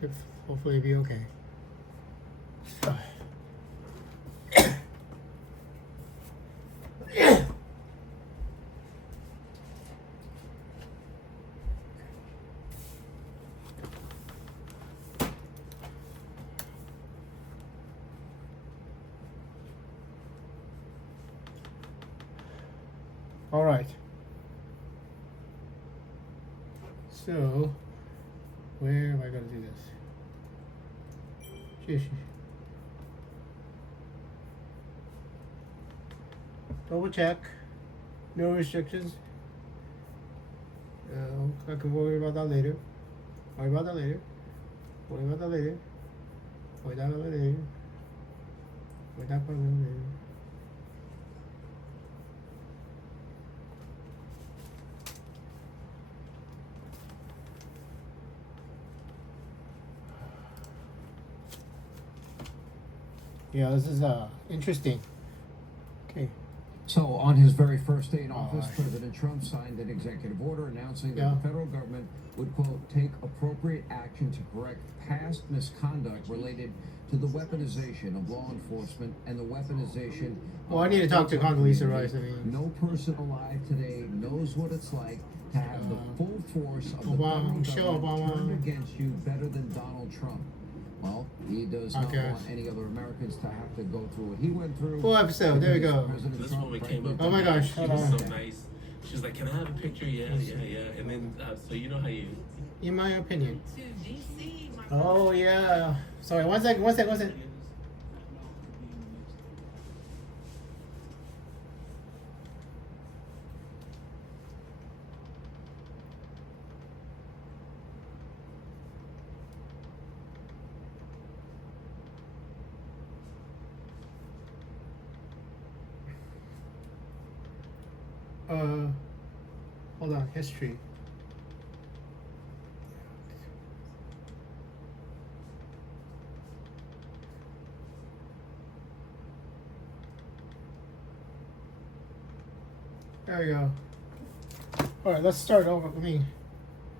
Should hopefully be okay. All right. So, where am I going to do this? Sheesh. Double check. No restrictions. I can worry about that later. Worry about that later. Worry about that later. Worry about that later. Worry about that later. Yeah, this is interesting. Okay. So, on his very first day in office, President Trump signed an executive order announcing that the federal government would, quote, take appropriate action to correct past misconduct related to the weaponization of law enforcement and the weaponization. Well, I need to talk to Condoleezza Rice. I mean, no person alive today knows what it's like to have the full force of the federal government turned against you better than Donald Trump. Well, he does not want any other Americans to have to go through what he went through. Full episode. There we go. This woman came up. Oh my gosh. She was so nice. She was like, "Can I have a picture?" Yeah. And then, so you know how you. In my opinion. Oh yeah. Sorry. One second. Hold on, history. There we go. All right, let's start over.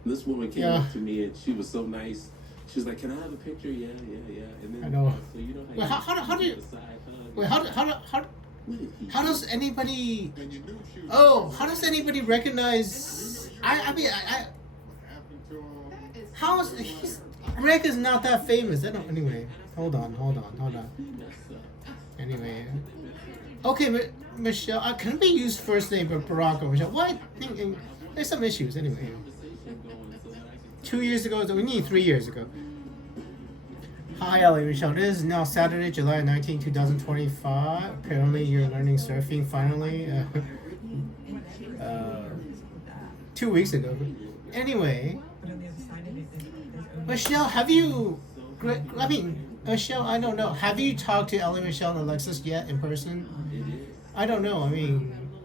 This woman came up to me and she was so nice. She was like, "Can I have a picture?" Yeah. And then, I know. So you know Wait, how do you? Wait, how does anybody? Oh, how does anybody recognize? I mean, how is Greg is not that famous? I don't. Anyway, hold on. Anyway, okay, Michelle. Can it be used first name but Barack or Michelle? What? There's some issues anyway. 2 years ago, we need 3 years ago. Hi, Ellie Michelle. This is now Saturday, July 19, 2025. Apparently, you're learning surfing finally. 2 weeks ago. Anyway, Michelle, have you? Michelle, I don't know. Have you talked to Ellie Michelle and Alexis yet in person? I don't know.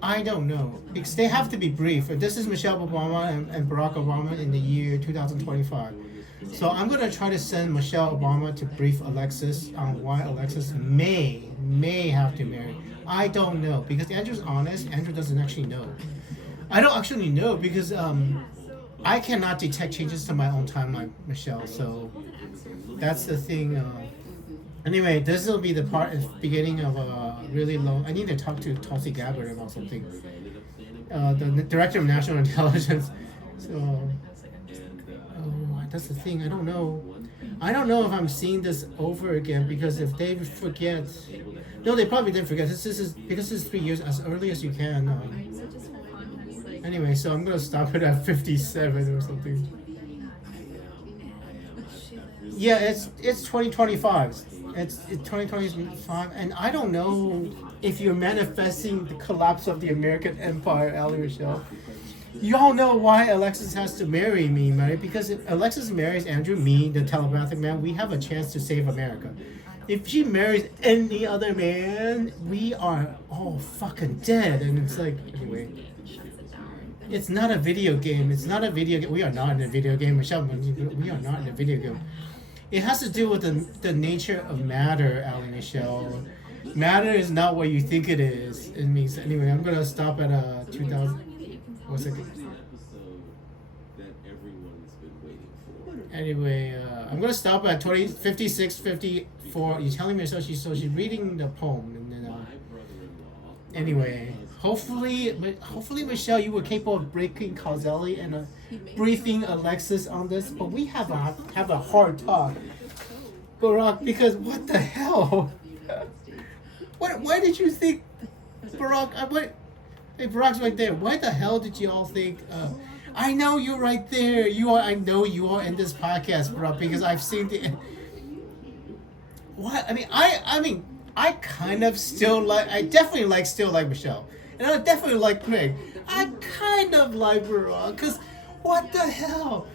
I don't know. Because they have to be brief. This is Michelle Obama and Barack Obama in the year 2025. So I'm going to try to send Michelle Obama to brief Alexis on why Alexis may have to marry. I don't know. Because Andrew's honest. Andrew doesn't actually know. I don't actually know because I cannot detect changes to my own timeline, Michelle. So that's the thing. Anyway, this will be the beginning of a really long. I need to talk to Tulsi Gabbard about something. The Director of National Intelligence. So, that's the thing. I don't know if I'm seeing this over again because if they forget, no, they probably didn't forget. This is because this is 3 years as early as you can. Anyway, so I'm gonna stop it at 57 or something. Yeah, it's 2025. It's 2025, and I don't know if you're manifesting the collapse of the American empire, Ellie Michelle. You all know why Alexis has to marry me, right? Because if Alexis marries Andrew, me, the telepathic man, we have a chance to save America. If she marries any other man, we are all fucking dead. And it's like, anyway. It's not a video game. We are not in a video game, Michelle. We are not in a video game. It has to do with the nature of matter, Ali Michelle. Matter is not what you think it is. It means anyway. I'm gonna stop at 2000. 1 second. Anyway, I'm gonna stop at 56:54. You're telling me so she's reading the poem, and then anyway, hopefully Michelle, you were capable of breaking causality and briefing Alexis on this, but we have a hard talk, Barack, because what the hell? Why did you think, Barack? Hey, Barack's right there. Why the hell did you all think? I know you're right there. I know you are in this podcast, Barack, because I've seen the. What? I kind of still like. I definitely still like Michelle, and I definitely like Craig. I kind of like Barack, cause what the hell?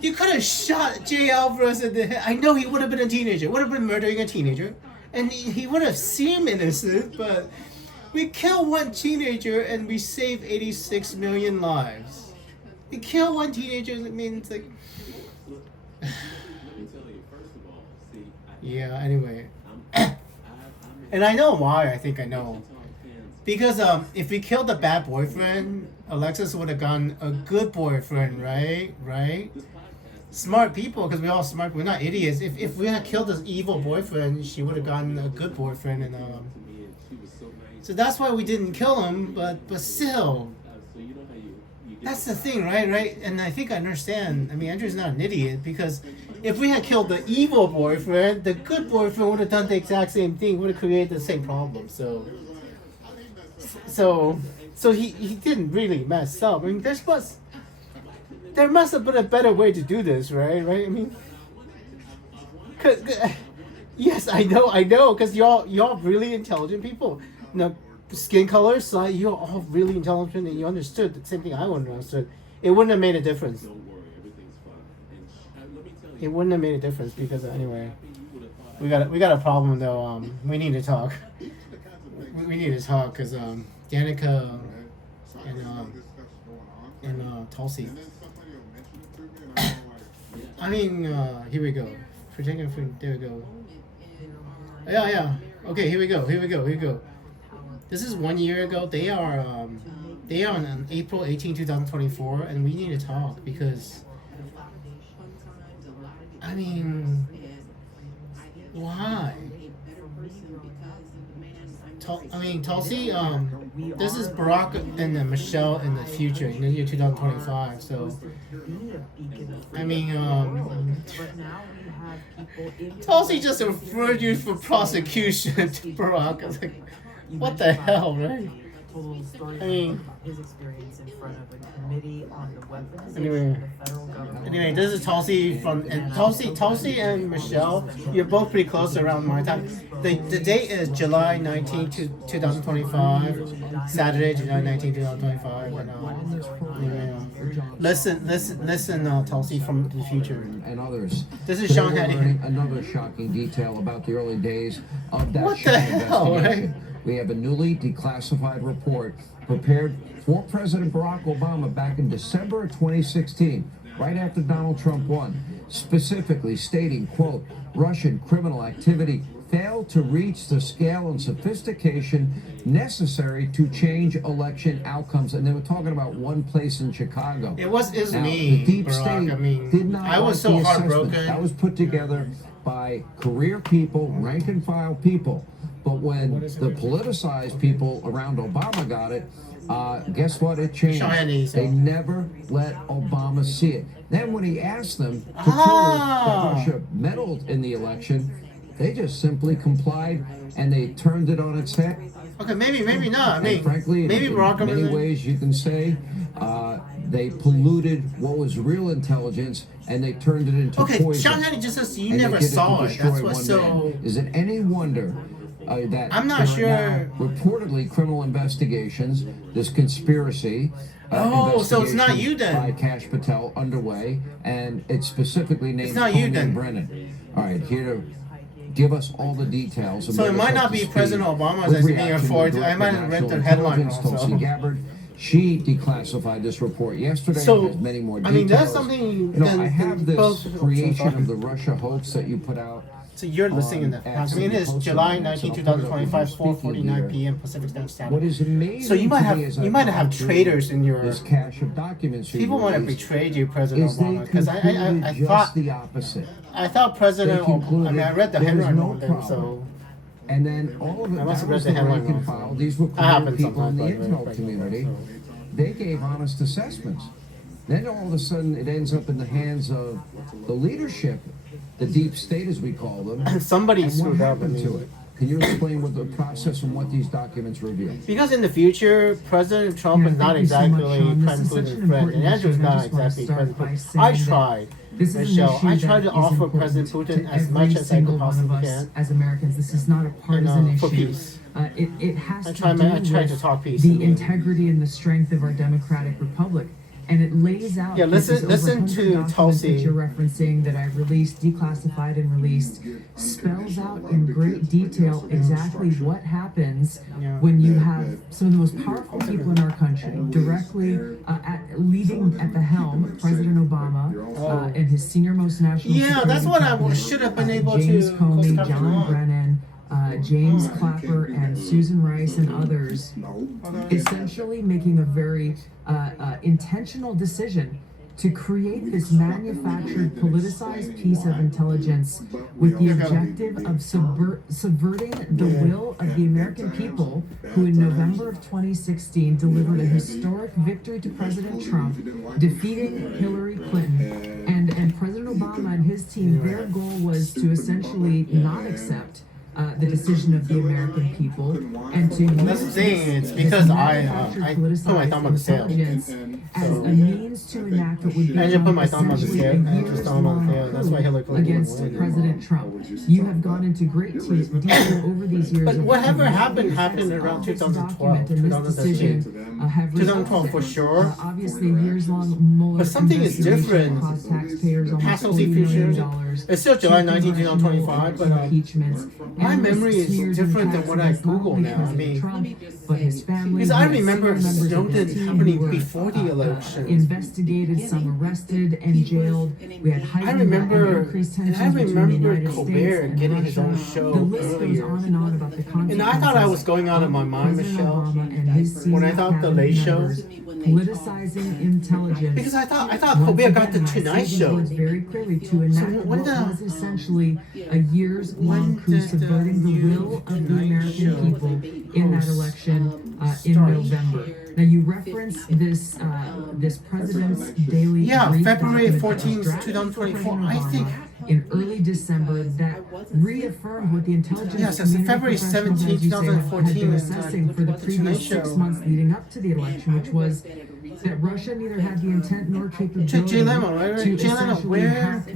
You could have shot Jay Alvarez in the head. I know he would have been a teenager. Would have been murdering a teenager, and he would have seemed innocent, but. We kill one teenager and we save 86 million lives. We kill one teenager, it means like. Yeah, anyway. And I know why, I think I know. Because if we killed the bad boyfriend, Alexis would have gotten a good boyfriend, right? Right? Smart people, because we're all smart, we're not idiots. If we had killed this evil boyfriend, she would have gotten a good boyfriend, and so that's why we didn't kill him, but still. That's the thing, right? And I think I understand. I mean, Andrew's not an idiot, because if we had killed the evil boyfriend, the good boyfriend would have done the exact same thing, would have created the same problem. So he didn't really mess up. I mean, there must have been a better way to do this, right? I mean, yes, I know, because y'all really intelligent people. No, skin color, so you're all really intelligent, and you understood the same thing I wouldn't have understood. It wouldn't have made a difference. It wouldn't have made a difference, because anyway, we got a problem though. We need to talk. We need to talk, because Danica and Tulsi. I mean, here we go. Protecting from there we go. Yeah. Okay, here we go. This is 1 year ago. They are on April 18, 2024, and we need to talk, because I mean, why? Tulsi, this is Barack and Michelle in the future, in the year 2025. So, I mean, Tulsi just referred you for prosecution to Barack. I was like, what the hell, right? I mean, his experience in front of a committee on the weaponization anyway, of the federal government. Anyway, this is Tulsi Tulsi and Michelle. You're both pretty close around my time. The date is July 19, 2025. Saturday, July 19, 2025. And anyway, listen, Tulsi from the future. And others. This is Sean Hattie. Another shocking detail about the early days of that What the hell, investigation. right? We have a newly declassified report prepared for President Barack Obama back in December of 2016, right after Donald Trump won, specifically stating, quote, Russian criminal activity failed to reach the scale and sophistication necessary to change election outcomes. And they were talking about one place in Chicago. It was now, me, the deep Barack. state I mean, did not I was like so the heartbroken. assessment. That was put together by career people, rank and file people. But when the politicized people around Obama got it, guess what? It changed. They never let Obama see it. Then when he asked them to prove that Russia meddled in the election, they just simply complied, and they turned it on its head. Okay, maybe not. I mean, And frankly, maybe in Barack many ways you can say they polluted what was real intelligence, and they turned it into poison. Sean Hattie just says you And they never did it to saw it. destroy That's what's one so. man. Is it any wonder that I'm not there are sure. now reportedly criminal investigations, this conspiracy So it's not you then. by Kash Patel underway, and it's specifically named not you Comey then. and Brennan. All right, here to give us all the details. So it might not be President Obama that's being referred to. I might have read the headline wrong. Tulsi Gabbard. She declassified this report yesterday. So, There's many more I details. mean, that's something. I have this both- creation of the Russia hoax that you put out. So you're listening in the past. I mean, it is July 19, 2025, 4:49 p.m. Pacific Standard What Time. is amazing So you might to me as have I've gone through traitors in your. this cache of documents you People might have released, betrayed you, President is they Obama, because concluded I just thought the opposite. President. They concluded I mean, I read the there was headline no on them, problem. so. And then all of it, I must that have was read the the headline rank and wrong, file. so- These were That career happens people in sometimes, the by the way, intel like, community. so. They gave honest assessments. Then all of a sudden it ends up in the hands of the leadership, the deep state as we call them. Somebody And what screwed up. I happened to mean, it? Can you explain what the process and what these documents reveal? because in the future, President Trump Yeah, is not thank you so much, exactly Sean. This President is such an Putin's friend, and important Andrew's issue, and I not just wanna exactly start President by Putin. saying I that tried, this is an Michelle. issue I that tried to is offer important President Putin to as much every as I could single one of possibly us can. as Americans. This is not a partisan for issue. peace. It has I to tried do to with talk peace. I the mean. integrity and the strength of our democratic republic. And it lays out. Yeah, this is listen over 100 to documents Tulsi. that you're referencing that I released, declassified and released, spells out in great detail exactly what happens Yeah. when you have some of the most powerful people in our country directly leading at the helm, President Obama and his senior most national. Yeah, that's what I security should have been able James to. Comey, close John on. Brennan, James Clapper, and Susan Rice and others, essentially making a very intentional decision to create this manufactured, politicized piece of intelligence with the objective of subverting the will of the American people, who in November of 2016 delivered a historic victory to President Trump, defeating Hillary Clinton. And President Obama and his team, their goal was to essentially not accept the decision of the American people, and to That's the use thing. It's this because I manufactured put my thumb on the scale. intelligence as a means to enact what would I just put become my thumb on the essentially scale. a I just thumb on the scale. That's why Hillary coup Clinton against won. President Trump. You have gone into great detail over these years. But of whatever how happened this happened around this 2012, document and this 2013. decision, have 2012 for resulted, sure. obviously, years-long Mueller But something is investigation different. cost taxpayers almost Past $40 those million. features. It's still July 19, 2025, but impeachments. my Endless memory is smears different and than what I attacks against not Google only now. I President mean, Trump, but his family. because I and remember senior members of his Snowden team happening who were, before the election. investigated, some arrested and jailed. We had heightened and increased tensions between the United Colbert States and getting Russia. his own show The list goes earlier. on and on about the consequences. And I thought I was going out of my mind, President Michelle, Obama and his when I senior thought the cabinet Late Show. members politicizing intelligence. Because I thought Once Colbert got the again, I say Tonight these Show. words very clearly to enact when what the- was essentially a years-long when coup did the subverting the new will of the Tonight American Show people in that host election in start? November. Now you reference this president's daily Yeah, brief February document that was 14th, drafted 2024. for President I think. Obama in early December that reaffirmed what the intelligence Yes, it's community February professionals, 17th, as you say, had 2014, been assessing for the The previous Tonight 6 Show. months leading up to the election, which was that Russia neither had the intent nor capability Jay Leno, right? to Jay Leno, essentially where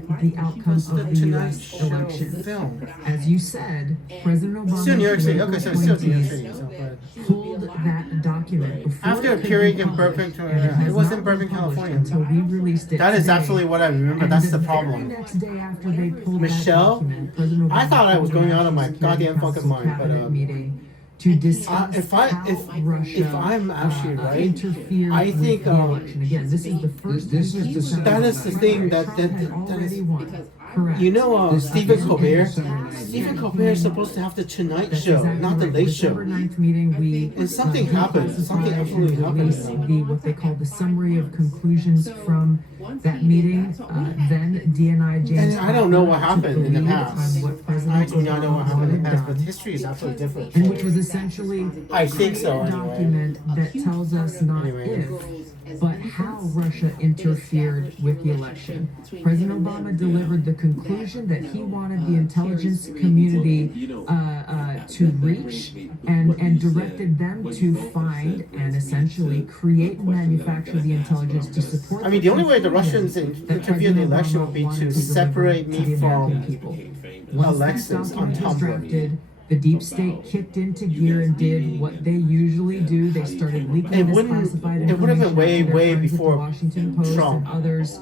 hack the outcome was of the the Tonight U.S. Show election. film? As you said, President Obama Still New York City. Okay, so it's still New York 20s City. So, but pulled that document before after a it could period be in published, Birmingham, and it has it was not in been Birmingham, published California. until we released it That is today. absolutely what I remember. And That's the very problem. next day after they pulled Michelle, that document, President Obama I thought I was called a going out of my National Security goddamn fucking Council mind, but, cabinet meeting to discuss if Russia I'm actually right, interfered I think, with the election. Again, this is the first. This is the- That is the thing that Trump had already won. Correct. You know, This- Stephen this- Colbert. this- Stephen Colbert is supposed to have the Tonight That's Show, exactly not the right. Late December Show. 9th meeting, we And something happened. declassified Something and absolutely released happened. the what they call the summary of conclusions from that meeting. Then DNI James. And I don't know what Clapper took happened the in the lead past. on what President I do not know what happened in the Obama past, but had history is absolutely different. done, and which was essentially I think so, a anyway. document that tells us not Anyway. if, but how Russia interfered with the election. President Obama delivered the conclusion that he wanted the intelligence community to reach and directed them to find and essentially create and manufacture the intelligence to support. I mean, the only way the conclusion Russians that interfere in the President election Obama would be wanted to deliver separate to me the American from people. Once Alexis that on document was Tumblr. drafted, the deep state kicked into gear and did what they usually do. They started leaking It this wouldn't- classified it would have been information way, out to their way friends at the before Washington Post Trump. and others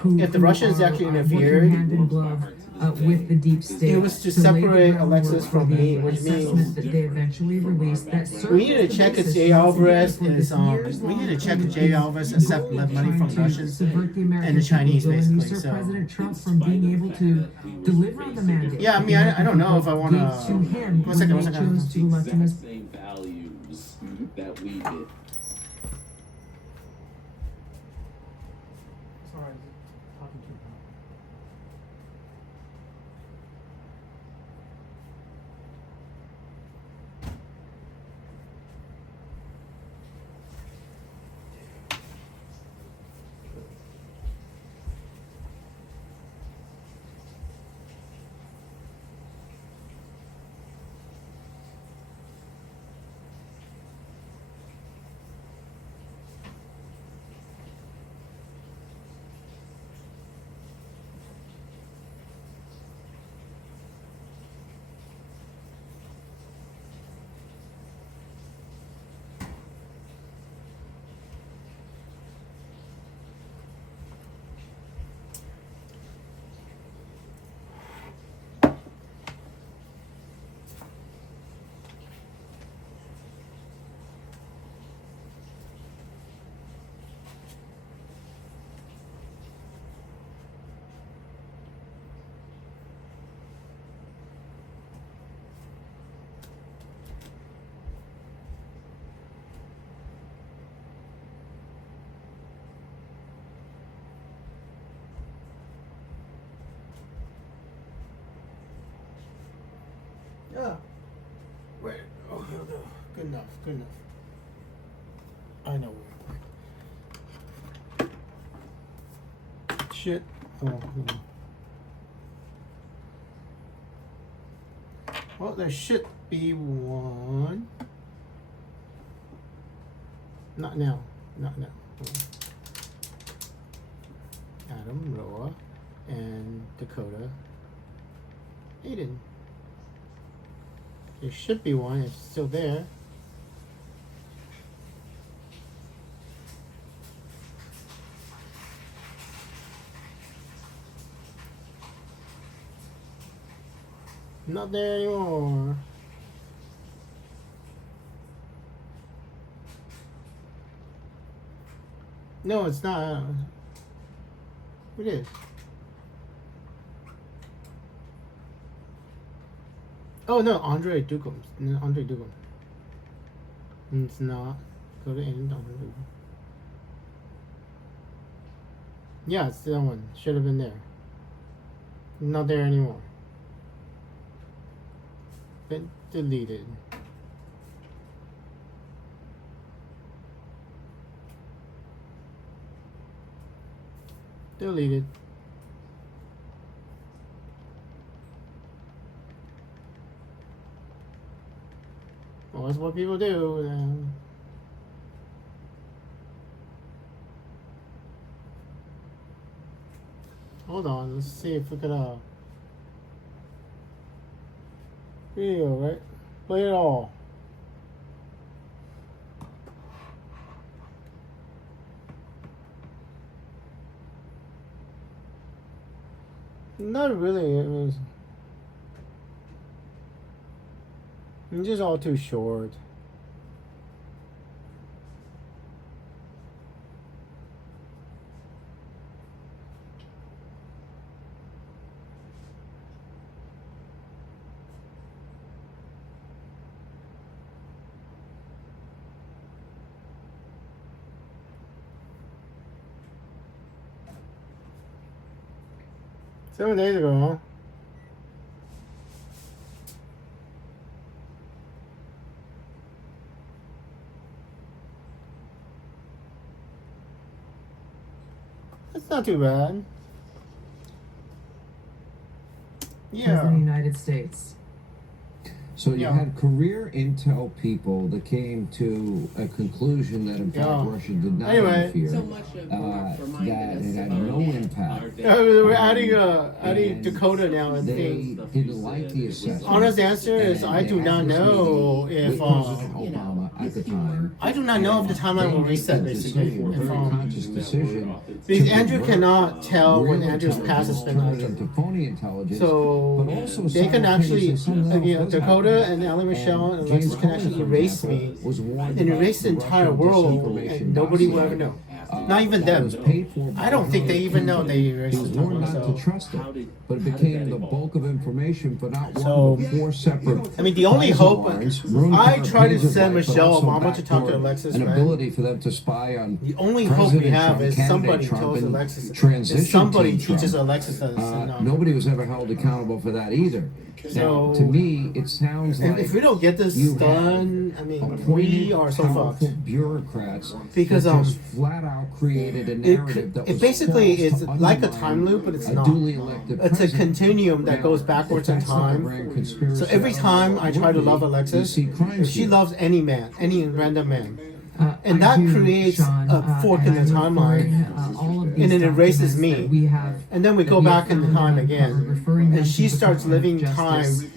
who If the who Russians are actually working interfered, hand in glove with the deep state. It was to lay the separate groundwork Alexis for from the me, which assessment means that they eventually released that served we need to as the check if basis Jay once again Alvarez for is this we need to years-long check if plan Jay of Alvarez the accept goal of money trying from to Russians subvert the American and the Chinese people and basically. usurp So President Trump from being able to deliver on the mandate. yeah, I mean I don't know if I want gave to him One second, when one they second. chose to elect him as Same values that we did. Sorry, talking too loud. Yeah. Wait. Oh, no. Good enough. Good enough. I know. Shit. Oh. Well, there should be one. Not now. Not now. Adam, Roa, and Dakota. Aiden. There should be one. It's still there. Not there anymore. No, it's not. It is. Oh no, Andre Dukum. No, Andre Dukum. It's not. Go to end Andre Dukum. Yeah, it's that one. Should have been there. Not there anymore. Been deleted. Deleted. Well, that's what people do. Hold on, let's see if we could video, right? Play it all. Not really. I mean, it's just all too short. Seven days ago, huh? That's not too bad. President of the United States. So you Yeah. had career intel people that came to a conclusion that in fact Yeah. Russia did not Anyway. interfere, So much of that it had no impact. We're adding And Dakota now and They thing. didn't like the assessment. Honest answer is And I they do had not this know meeting if with President Obama at the time. I do not know if the timeline will They reset made the basically. decision, a If, very conscious decision. because to Andrew convert cannot tell when real Andrew's past has been intelligence altered. into phony intelligence, So but also they can actually, simultaneously something else was Dakota happening. and Ellie Michelle and James Alexis can Comey, actually for erase example, me was warned and about erase the entire Russian world disinformation and nobody will dossier, ever know. Not even that them. was paid for by I don't think they even know they He erased was the warned timeline. not to So, trust it, but it became the bulk of information, but not So, one, but four separate. I mean, the only FISA hope warrants, ruined I covered try to pages send like, but Michelle also Obama to talk to backdoored Alexis, an man. ability for them to spy on the only hope we President have Trump, is candidate somebody Trump, tells and Alexis. transition If somebody team Trump. teaches Alexis this. Nobody was ever held accountable for that either. Now, So- to me, it sounds And like if we don't get this you done, I mean, we are so fucked. powerful bureaucrats Because, that just flat out created a narrative that It was basically false is to like a undermine time loop, but it's a not. duly elected It's a president. continuum that Now, goes backwards if in that's not a time. grand conspiracy, So every I don't time know I what try to would be. love You Alexis, see crimes if she here. loves any man, any random man, I and that do, creates Sean, a fork in and the I'm timeline, referring, all of these and it erases documents me. that we have, and then we that go we have back in the found time and again, uncovered, referring them and to she the starts Department living of time Justice,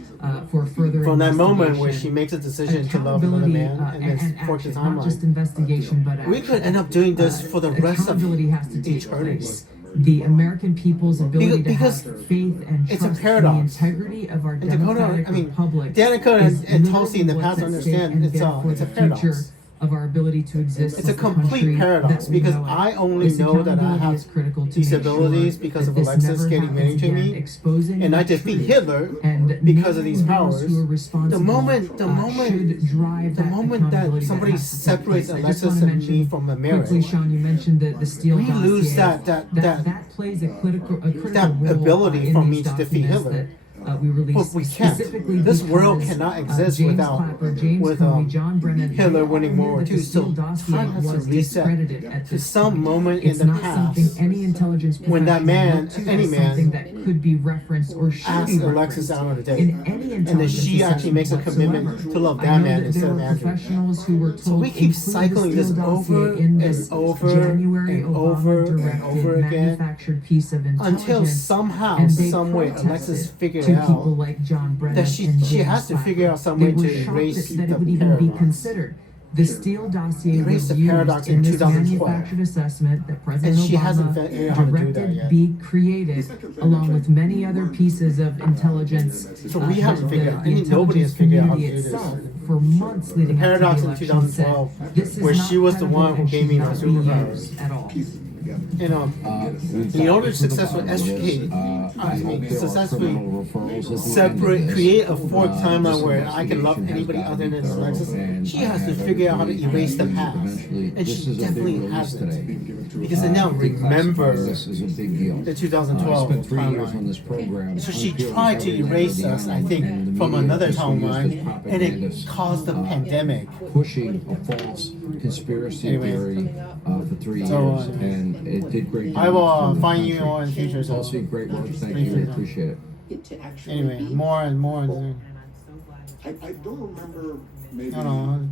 for further from that moment where investigation. she makes a decision to love another Accountability, man, and then fork the action, not just timeline. investigation, but We action. could end up doing this for the rest of Accountability has to take eternity. place. The American people's ability Because to have faith and it's a trust in the paradox. integrity of our And Dakota, democratic I mean, republic. Danica is and Tulsi in the literally past what's at understand stake, and it's therefore a the paradox. future of our ability to exist. It's a as the country complete paradox that we because know it. I only This know that I accountability have is critical to these make abilities sure because that of this Alexis never getting married happens to again, me, exposing and I the defeat truth. Hitler And because of these those powers. who are responsible, The moment should drive the that moment that accountability somebody has to take separates place. I just Alexis wanna and mention me from a marriage, quickly, Sean, you mentioned the Steele we dossier. lose that plays a critical that role ability in for these me to defeat documents Hitler. that we released. But we can't. Specifically This world because, cannot exist James without Clapper, James with Comey, John Brennan, Hitler they all winning knew World War that II. the Steele So dossier time has to was reset discredited at to this some point. moment in It's the not past something any intelligence when that professional man, looked to any as man, something that could be referenced or should asks be Alexis referenced out on a date. in any And then intelligence she actually makes a assessment commitment whatsoever. to love I that know man that instead there of were Andrew. professionals who were told So we keep include cycling the this Steele over dossier in this and over January and over and Obama-directed over again manufactured piece of intelligence until somehow, and they some way, protested Alexis figured to out people like John Brennan that she and has to James figure Clapper. out some They way were to shocked erase that the it would even be paradox. considered. The Steele dossier Erase was the used paradox in in this 2012. manufactured assessment that President And she hasn't Obama figured out how to do that directed yet. be created, along with many other pieces of intelligence. So we haven't that figured out. the I mean, nobody has intelligence figured out how to community do this. itself for months leading The up to paradox the in election 2012, said, this is where not she was the credible one who and gave me should my not be superpowers. used at all. You know, in order to successfully educate, successfully separate, create a fourth timeline where I can love anybody other than Alexis, she has to figure out how to erase the past. And she definitely hasn't. Because I now remember This is a big deal. the I 2012 spent 3 years on timeline. this program. So she I'm feeling tried to very erase negative us, I and think, the from media another just used as timeline, and it propagandists, caused the pandemic. pushing a false conspiracy Anyway. theory for 3 So, years, and it did great I damage will to the find you country. all in the future. So Tulsi, great work. Thank Briefly. you. Appreciate it. anyway, more and more. I don't remember maybe No, no.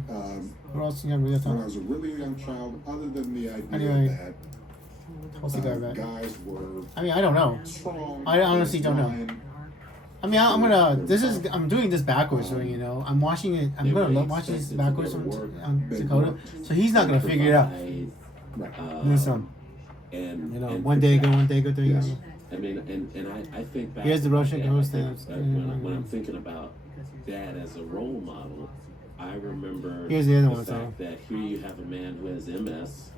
What else you have to when I talk? was a really young child, other than the idea Anyway, that Tulsi got back. guys were I mean, I don't know. strong. I honestly don't know. blind. I mean, I'm gonna. I'm doing this backwards, so you know. I'm watching it. I'm gonna watch this backwards on Dakota, so he's not gonna figure it out. Do some. And You know, and one day go, one day go, three. Yes. I mean, and I think back. Here's the Russian yeah, ghost I think dance. that when I'm thinking about Dad as a role model, I remember Here's the other one, so. fact that here you have a man who has MS,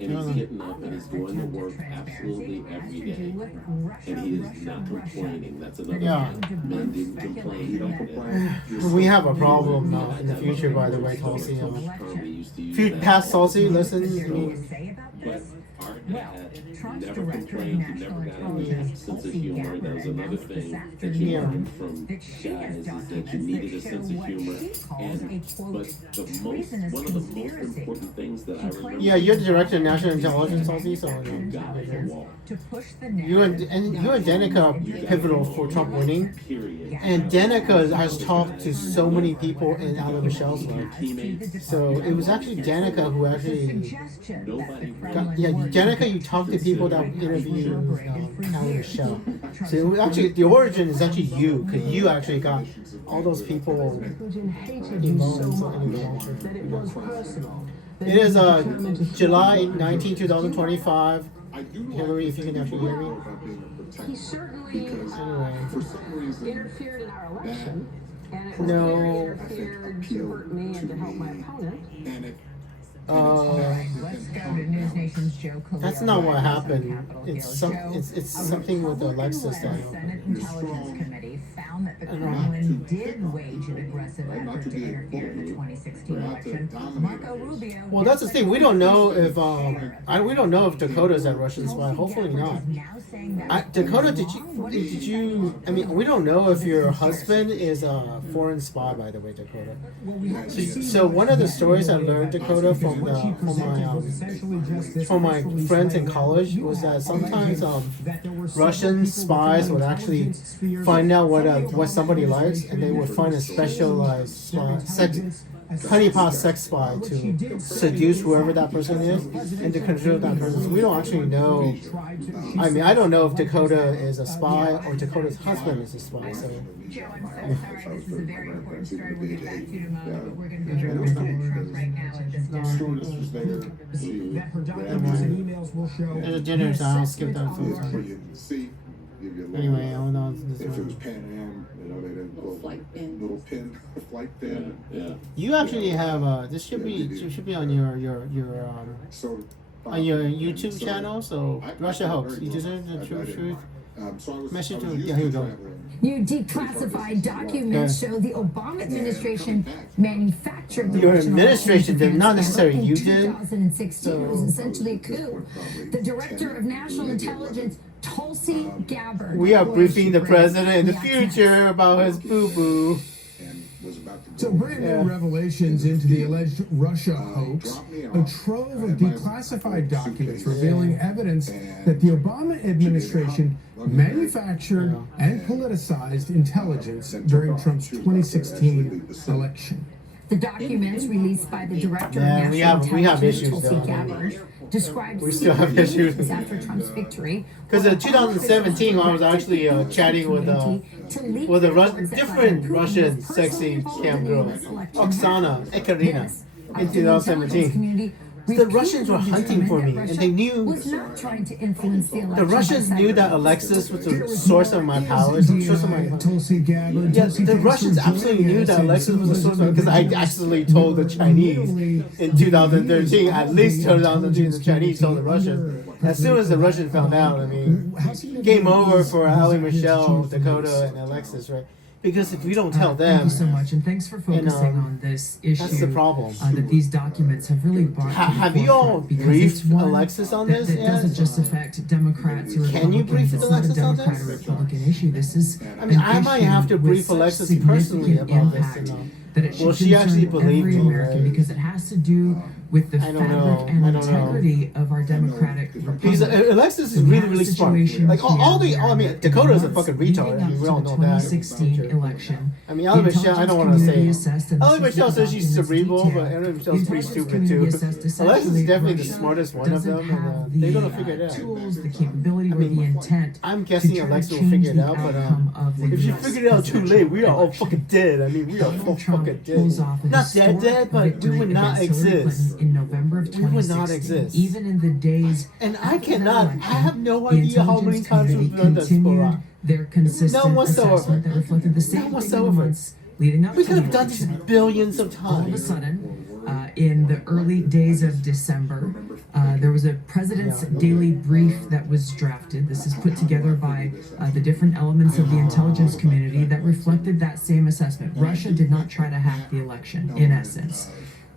and Yeah. he's getting up and he's going to work absolutely every day, and he is not complaining. That's another Yeah. thing. Men didn't complain. You don't back then. complain. We have a problem in the future, by the way, Tulsi. Probably used to use If you that pass all Tulsi, the time. listen. But our dad never complained. You never got any sense of humor. That was another thing that you Yeah. learned from guys is that you needed a sense of humor. And but one of the most important things that I remember. Yeah, you're the director of national intelligence, Tulsi, so got the wall. you and Danica are pivotal for Trump winning. Period. And Danica has talked to so many people in Alan Michelle's life. Teammates. So it was actually Danica who actually Nobody. Danica, you talked to people that interviewed Alan Michelle. So it was actually the origin is actually you, because you actually got all those people involved. It is July 19, 2025. I do like Hillary, if you can actually hear me. about being a protector. He certainly Anyway. For some reason, interfered in our election, and it was No. very interfered to hurt me and to help my opponent. and it Let's go to News Nation's Joe Khalil. That's not what happened. Capitol It's Hill. some. Joe, It's something with Alexis. The Senate Intelligence Committee found that the Kremlin did wage an aggressive effort to interfere in the 2016 election. Marco Rubio. Well, that's the thing. We don't know if we don't know if Dakota's a Russian spy. Hopefully not. Dakota, did you? I mean, we don't know if your husband is a foreign spy. By the way, Dakota. So one of the stories I learned, Dakota, from my friends in college was that sometimes Russian spies would actually find out what somebody likes, and they would find a specialized honeypot sex spy to seduce whoever that person is and to control that person. So we don't actually know. I mean, I don't know if Dakota is a spy or Dakota's husband is a spy. So. Joe, I'm so sorry. This is a very important story. We'll get back to you tomorrow, but we're going to go to President Trump right now at this time. stewardess was there. That her documents and emails will show. There's a dinner, so I'll skip that. For you to see, give you a little, Anyway, hold on. This if it was one. Pan Am, they didn't go Flight pin. little pin, flight pin. Yeah. You actually have this should be on your So on your YouTube channel. So I- Russia I- hoax. You I- deserve the I- I truth. didn't So I was, Message I to- was used yeah, here to you go. traveling. New declassified documents show the Obama administration manufactured the Your Russian administration did, election not in necessarily you did. 2016. It was essentially a coup. The director of national intelligence, Tulsi Gabbard. We are was briefing the great. president in the Yes. future about his boo boo. And was about to So go brand new Yeah. revelations into the alleged Russia hoax. A trove of declassified documents revealing evidence that the Obama administration manufactured and politicized intelligence during Trump's 2016 election. The documents released by the director Yeah, of we national have intelligence, issues, Tulsi though. Gabbard, described We still have 60 issues. days after Trump's victory. Because in 2017, I was actually chatting with a different Russian sexy cam girl, Oksana Ekaterina, in 2017. The Russians were hunting for me, and they knew. Was not trying to influence the election. The Russians knew that Alexis was the source of my power, the source of my. Tulsi Gabbard. Yeah, the Russians absolutely knew that Alexis was the source of because I actually told the Chinese in 2013, at least 2013, the Chinese told the Russians. As soon as the Russians found out, I mean, game over for Ali Michelle, Dakota, and Alexis, right? Because if we don't tell them, Thank you so much, and thanks for focusing on this issue. that's the problem. That these documents have really brought. to the Have you all forefront, because briefed it's one Alexis on that, this That yet? doesn't just affect Democrats or Can you brief Republicans. It's not a Alexis on Democrat or this? Republican issue. This is. I mean, I an might issue have to with brief such Alexis significant personally about this, impact you know. that it should Will she actually concern believe every me, American, right? because it has to do with the I don't know. fabric and I don't know. integrity of our democratic Because republic. Alexis is really, really smart. Like I mean, Dakota is a fucking retard. I mean, we all know that. 2016 election. I mean, Ali Michelle, I don't want to say. Ali Michelle says she's cerebral, cerebral, but Ali Michelle's pretty stupid too. Alexis is definitely the smartest one of them, and they're gonna figure it out. Tools, the capability, I or mean, the intent. I'm guessing to try to Alexis will change figure it the out, but outcome of the if she US figured it out too late, we are all fucking dead. I mean, we are all Donald Trump fucking pulls dead. off a Not dead, historic but we victory would not against Hillary exist. Clinton in November of We would 2016. not exist. Even in the days And I after that cannot. I election, have no the idea how many Intelligence times we've Committee done this continued for. their consistent None whatsoever. assessment that reflected the same None thing in the whatsoever. months leading up We to could the have done this election. billions of All of a times. sudden, in the early days of December, there was a president's daily brief that was drafted. This is put together by the different elements of the intelligence community that reflected that same assessment. Russia did not try to hack the election, in essence.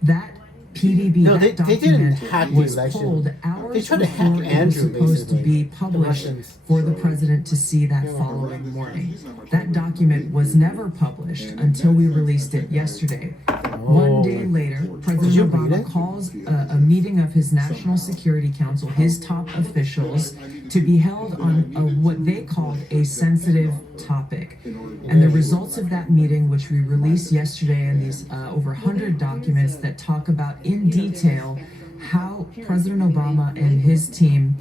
That PDB. No, that they didn't document hack the was election. pulled hours They tried to before hack it was Andrew, supposed to basically. be The published Russians. for the president to see that following morning. That document was never published until we released it yesterday. One day later, President you read Obama it? calls a meeting of his National Security Council, his top officials, to be held on what they called a sensitive topic. And the results of that meeting, which we released yesterday, and these over 100 documents that talk about in detail how President Obama and his team,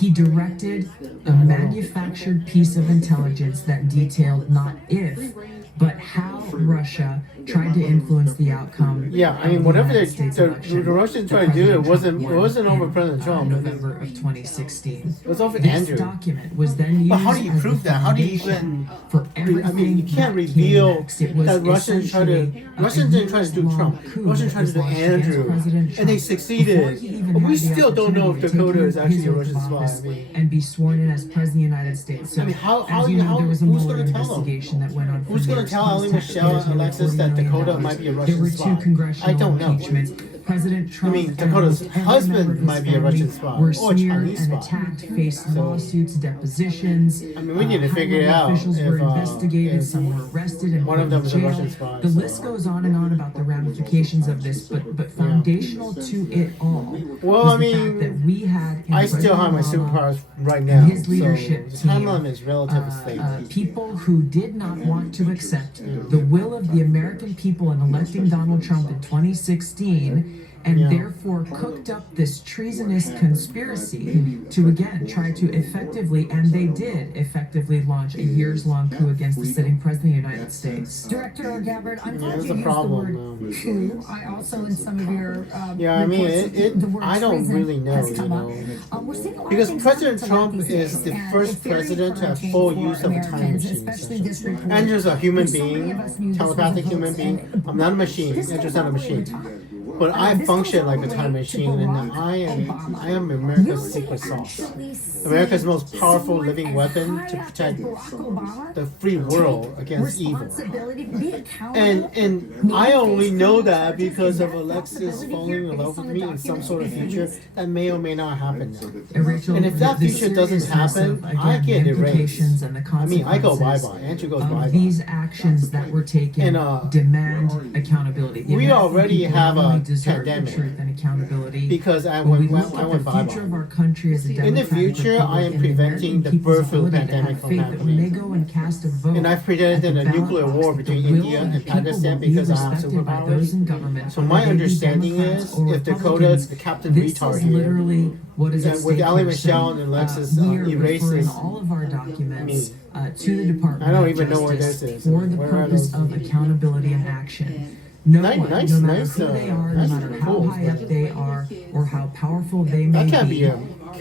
he directed a manufactured piece of intelligence that detailed not if, but how Russia tried to influence the outcome. Yeah, I mean, of whatever United States the election Russians that tried to do, it President Trump wasn't won over in, President Trump. November of 2016. It was over This Andrew. document was then used But how do you as prove the that? How do you foundation even? for everything I mean, you can't that came reveal next. It was that Russians tried to. essentially Russians didn't try to do years-long Trump. coup Russians that tried to was do launched against Andrew, President and they Trump. Before succeeded. he even But we had the still don't know if opportunity to Dakota take is actually his a oath Russian of spy. office I mean, and be sworn in as President of the United States. So, I mean, how as you know, there was a who's Mueller gonna tell them? investigation that went on for Who's gonna years. tell Ali Police Michelle and taxpayers Alexis nearly that $40 million. Dakota might be a There Russian were spy? two congressional I don't know. impeachments. President Trump mean, and Dakota's every husband member of his might be a family Russian spy were or smeared Chinese and spy. attacked, faced So- lawsuits, depositions. I mean, we need to figure it high-level out Officials if, were investigated, if some were arrested and one of put them in is a jail. Russian spy, The so- list goes on and on about the ramifications of this, but foundational to it all Well, was I the fact mean, that we had in I still have my President Obama superpowers right now. his leadership so the team, timeline is relatively stable. people who did not want to accept the will of the American people in electing Donald Trump in 2016, and Yeah. therefore cooked up this treasonous conspiracy to again try to effectively, and they did effectively, launch a years-long coup against the sitting president of the United States. Director Gabbard, I'm glad there's you a used problem, the word coup. I also, in some of your Yeah, I mean, reports, the word I don't treason really know, has you come know. up. We're seeing a lot Because of things President happen Trump these is days, the and first it's very president to have encouraging full for use of a time Americans, machine. especially this report. Andrew's a human There's so many being, of us knew this was a telepathic hoax, human being. and I'm not a machine. this Andrew's goes not a all the way to machine. time. But I This function goes like all a the time way to machine, and Barack I Obama. am You America's may secret sauce. actually see America's most powerful someone living as weapon high to up as protect Barack Obama the free world take against evil. responsibility, be accountable, And maybe I only face know criminal that charges. because Is of that Alexis possibility falling here in love based on with the me in some documents sort of being future released? that may or may not happen now. Rachel, And if that the future doesn't seriousness happen, of, again, I get the erased. implications and the I mean, I go consequences bye-bye. Andrew goes of bye-bye. these actions that were taken And, demand accountability. The we American already people have not a only deserve the pandemic. truth and accountability, Because I when we went, look I at went the bye future of bye. our country as a In the democratic future, I am republic and the preventing American the people's birth of the ability to pandemic have from faith that when happening. they go and cast a vote, And I've predicted at the a ballot nuclear box, war that the between will India of and the people Pakistan will be because I have respected by those in superpowers. government. So whether my they be understanding Democrats is, or if Dakota's Republicans, the Captain this Retard is here, literally what is at and stake with Ali here. Michelle So, and Alexis we are erases referring all of our documents to the Department I don't of even know where Justice this is. for the Where are purpose those? of accountability and action. No Nice- one, nice- no matter nice, who they are, no that's matter how cool. high up they are, or how powerful they may That can't be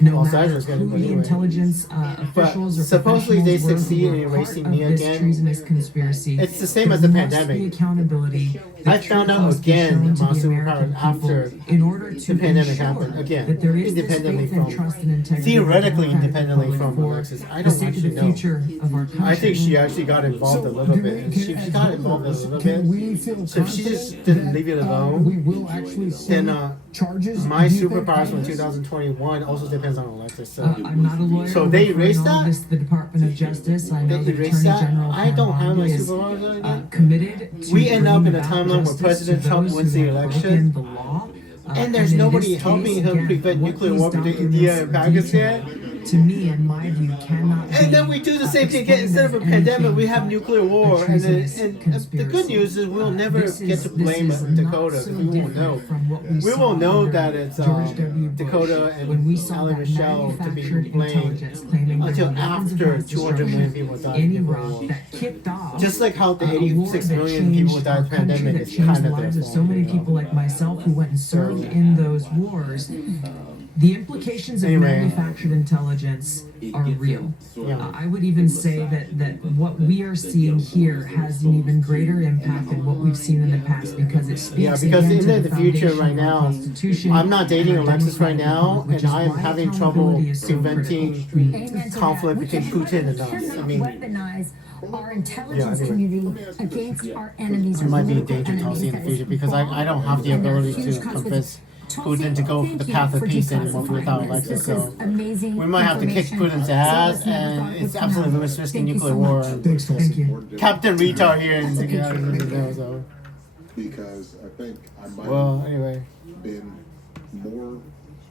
no Los matter Angeles, who but the anyway. intelligence But officials or supposedly they professionals were succeed who in were part erasing of me this again. treasonous conspiracy. It's the same there as the must pandemic. Be accountability. I found out Truth must be again shown to about the superpowers American people after in order to the pandemic ensure happened. Again, that there is this independently faith and from- trust and integrity theoretically of the Democratic independently Republic from for Alexis. I the don't sake of actually the know. future of our country. I think she actually got involved a little bit, and she got involved a little bit. So if she just didn't leave it alone, we will actually see then charges. my do you think, superpowers from 2021 also depends on Alexis. So I'm not a lawyer. So We're they referring erased all of that? this to the Department of Justice. I know They the erased Attorney that? General I don't have my is superpowers again. committed to We end up bringing in a about timeline where justice President to Trump those wins who the have election. broken the law. And there's in nobody this helping case, him again, prevent what nuclear these war between documents India and Pakistan. detail, to me, in my view, cannot be. And then we do the same thing again. Instead of a pandemic, we have nuclear war. And the good news is we'll never get to blame Dakota. So We won't know. from what we We saw won't know under that it's George W. Bush, Dakota and when we saw Ali that Michelle to be manufactured blamed intelligence claiming there until were weapons of after mass 200 million destruction people died in in the Iraq war. that kicked off Just like how the a war 86 that million people changed died our country, pandemic that is changed kind the of their lives of fault. so many people like myself who went and served in those wars. The implications of Anyway. manufactured intelligence are real. Yeah. I would even say that what we are seeing here has an even greater impact than what we've seen in the past because it speaks Yeah, because again to in the future foundation right of our now, Constitution I'm not dating and our Alexis right democratic now, republic, which and is I'm why having trouble accountability is so preventing critical. Amen to conflict that. We between cannot- Putin and we us. cannot I mean, weaponize our intelligence anyway. community against our enemies. it our might be political endangered enemies. Tulsi in the That is future because I don't have the and there are ability huge to consequences. convince Putin to go for the path of peace anymore without Alexis. This So is amazing. we might have to kick information. Putin's So ass, let's never and thought it's would come absolutely out. risking Thank you nuclear so war. much. And Thanks, Tulsi. Thank you. More different Captain Retard here in That's the okay. so. Because I think I might Well, anyway. have been more.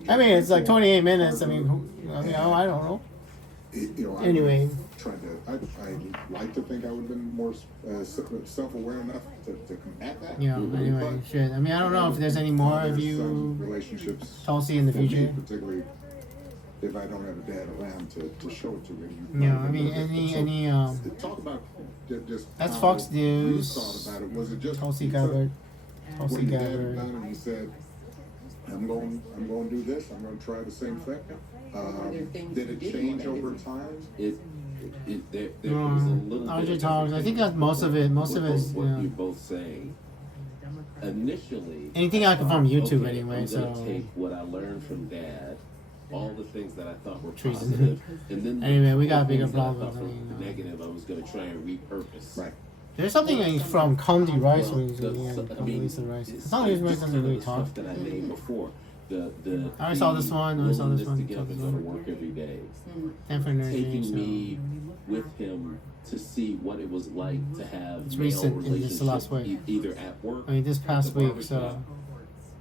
I mean, it's like 28 minutes. I mean, I don't know. You know, I Anyway. tried to. I like to think I would have been more self-aware enough to combat that. Yeah, anyway, shit. I mean, I don't know if there's any more of Some you, relationships. Tulsi, in the for me, future. particularly if I don't have a dad around to show it to me. Yeah, I mean, any, Talk about just. that's how Fox you News. thought about it. Was it just Tulsi you took Gabbard. what Tulsi your dad had Gabbard. done and you said, I'm going to do this. I'm going to try the same thing. Did it change over time? There was a little RJ bit of Talks. I think that's most of it. Most of it is, what you're both saying. Initially, anything I can find on YouTube okay, anyway, I'm gonna so. take what I learned from Dad, all the things that I thought were Treason. positive, and then Anyway, we got the bigger things that I problems, thought I were mean, negative, I was gonna try and repurpose. Right. There's something from Condi Rice Well, recently, and I mean, Condoleezza Rice. it's Condoleezza Rice just doesn't kind of really the talk. stuff that I named before. The I saw this one, I saw this willingness one, to get up and saw go to this one. work every day, And for energy, taking so. me with him to see what it was like to have It's male recent, and this is relationships the last week. either at work. I mean, this past at the week, so. barbershop.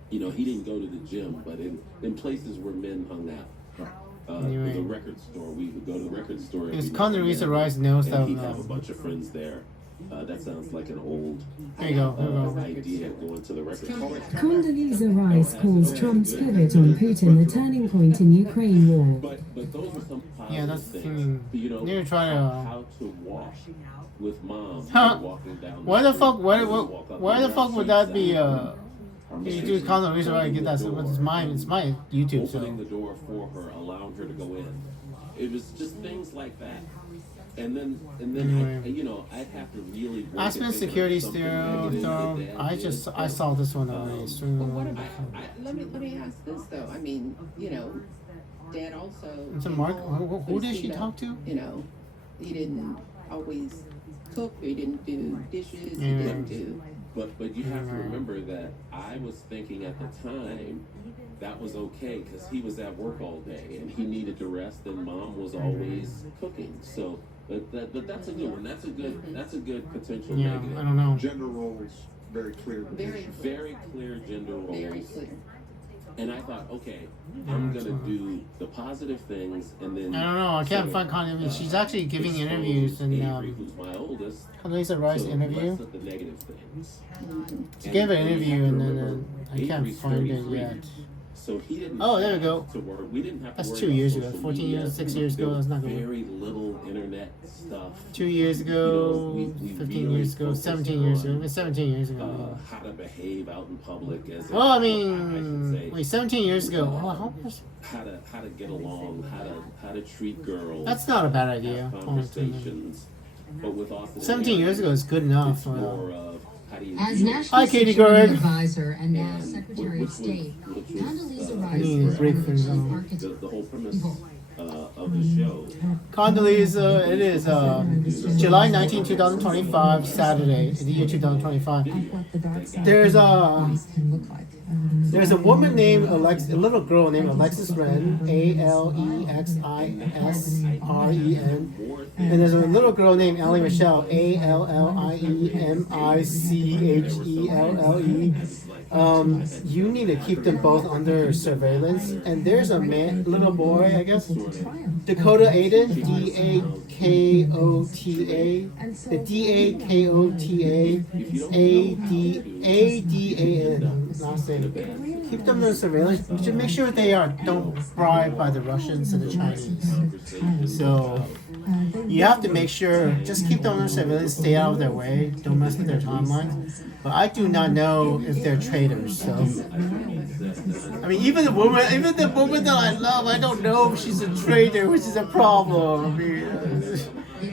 You know, he didn't go to the gym, but in places where men hung out. Anyway. The record store, we would go to the record store. It's every Condoleezza now and Rice then, knows and that. he'd have a bunch of friends there. That sounds like an old There you go, there you go. idea of going to the record store. Condoleezza Rice calls Trump's pivot on Putin the turning point in Ukraine war. But those were some positive Yeah, that's things. You know, you try to. how to walk with mom Huh? walking down. Why the street. fuck? Why Walk up the and fuck down would that streets be? out. You do Condoleezza Rice get that? So it's mine. It's my YouTube. Opening the So door for her, allowing her to go in. It was just things like that. And then Anyway. you know, I'd have to really. work Aspen at thinking of Security something still. negative So that Dad I did. just I saw this one already. Well, what about? Let me ask this though. I mean, you know, Dad also. It's a Mark. Who did she talk to? You know, he didn't always cook. He didn't do dishes. He Yeah. didn't do. But you have to remember that I was thinking at the time that was okay because he was at work all day and he needed to rest and mom was always cooking. So, but that's a good one. That's a good potential Yeah, negative. I don't know. Gender roles, very clear. Very clear gender roles. Very clear. And I thought, okay, I'm gonna do the positive things, and then I don't know. I can't find Condoleezza. She's actually giving interviews and Avery, who's my oldest, Condoleezza Rice to interview. less of the negative things. She gave an And you interview have to and then remember, I can't Avery's find it 33, yet. So he didn't. Oh, there we have go. To worry. We didn't have That's to worry 2 about years ago. social 14 media. years, 6 years There ago. was That's not good. very little internet stuff. 2 years ago, You know, we 15 really years ago, focused 17 years ago. on, It was 17 years ago. How to behave out in public as a, Well, I I should mean, say, wait, 17 years ago. Well, how much? how to get along, how to treat girls. That's not a bad idea. Have conversations, but with authenticity. 17 years ago is good enough. It's more of how do you As do it? National Hi, Katie Security Gurg. Advisor and now And Secretary which of State, was, Condoleezza I Rice mean, is break one of the things chief down. architects. the whole premise of the show. Condoleezza, it is July 19, 2025, Saturday, in the year 2025. What the dark side There's can look like. There's a woman named Alexis, a little girl named Alexis Ren, Alexisren, and there's a little girl named Allie Michelle, Alliemichelle. You need to keep them both under surveillance. And there's a little boy, I guess, Dakota Aiden, Dakota, the Dakotaan, last name. Keep them under surveillance. Just make sure they don't bribe by the Russians and the Chinese. So you have to make sure, just keep them under surveillance, stay out of their way, don't mess with their timelines. but I do not know if they're traitors. So, I mean, even the woman that I love, I don't know if she's a traitor, which is a problem. I mean,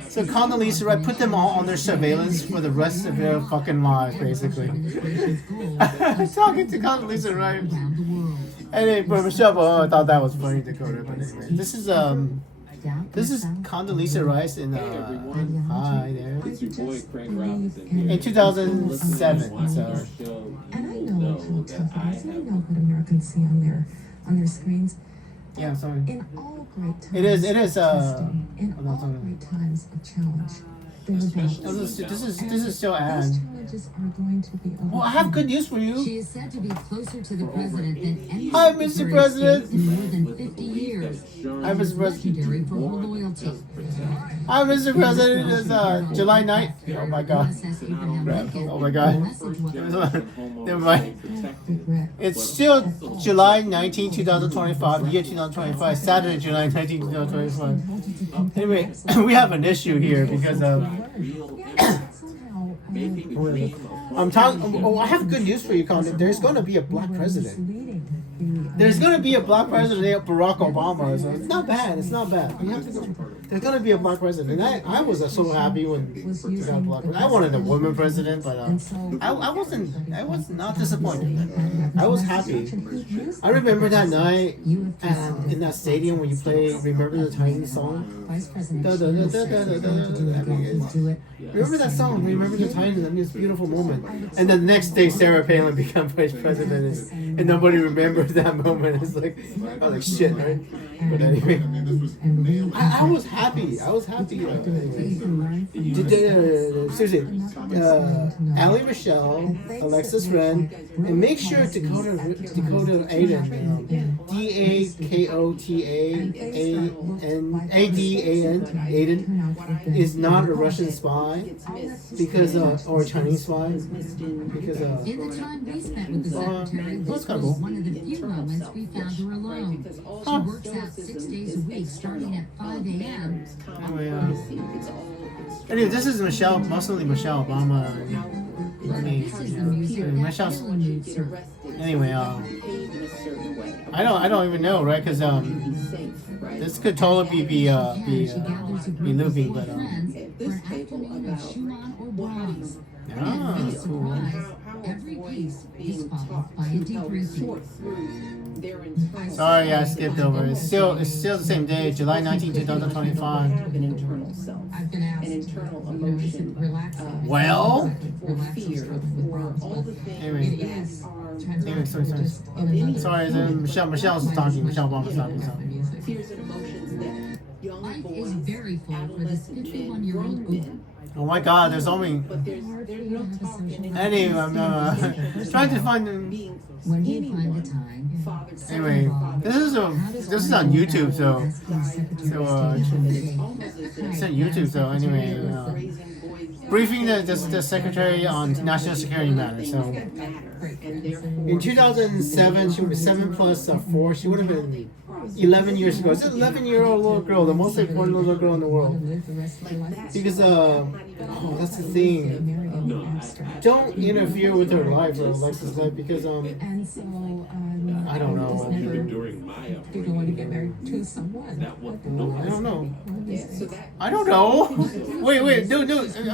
so Condoleezza Rice put them all on their surveillance for the rest of their fucking lives, basically. Talking to Condoleezza Rice. Anyway, but Michelle, I thought that was funny, Dakota. But anyway, this is Condoleezza Rice in hi there. It's your boy Craig Robinson here. In 2007. So. And I know what you took, because I know what Americans see on their screens. Yeah, sorry. In all great times, It is. testing, in all great times of challenge, there are battles. This is still ad. These challenges are going to be overcome. Well, I have good news for you. She is said to be closer to the president than any Hi, Mr. Secretary of President. State in more than 50 years. Hi, Mr. President. Legendary for her loyalty. Hi, Mr. President. It's July 9th. Oh my God. Oh my God. Never mind. It's still July 19, 2025. Year 2025. Saturday, July 19, 2025. Anyway, we have an issue here because I'm talking. Oh, I have good news for you, Condon. There's going to be a black president. There's going to be a black president, Barack Obama. So it's not bad. It's not bad. You have to go. There's going to be a black president. And I was so happy when we got a black president. I wanted a woman president, but I was not disappointed. I was happy. I remember that night in that stadium when you play Remember the Titans song. Remember that song, Remember the Titans, I mean, it's a beautiful moment. And then the next day, Sarah Palin became vice president, and nobody remembers that moment. It's like, I was like, shit, right? But anyway, I was happy. I was happy. Seriously, Ali Michelle, Alexis Ren, and make sure Dakota Aiden, Dakotaan, Aiden, is not a Russian spy because or a Chinese spy because In the time we spent with the secretary, this was one of the few moments we found her alone. She works out 6 days a week, starting at 5 a.m. Anyway, this is mostly Michelle Obama. Michelle's. Anyway, I don't even know, right? Because this could totally be looping, but Every piece is followed by a debriefing. Sorry, I skipped over. It's still the same day, July 19, 2025. An internal self, an internal emotion, Well. or fear, or all the things Anyway, sorry. Michelle's talking. Michelle Obama's talking. So. fears and emotions that young Life boys, is very full for this adolescent men, 51-year-old grown woman. men. Oh my God, there's only. But there's no talking. Anyway, I'm trying to find them. When do you find the time? Anyway, this is on YouTube, so it's on YouTube. So anyway, briefing the secretary on national security matters. So in 2007, she would be 7 plus 4. She would have been 11 years ago. It's an 11-year-old little girl, the most important little girl in the world. Because that's the thing. Don't interfere with her life or Alexis' life because I don't know. Even during my People want to get married to someone. that was I don't know. So that I don't know. Wait, no. I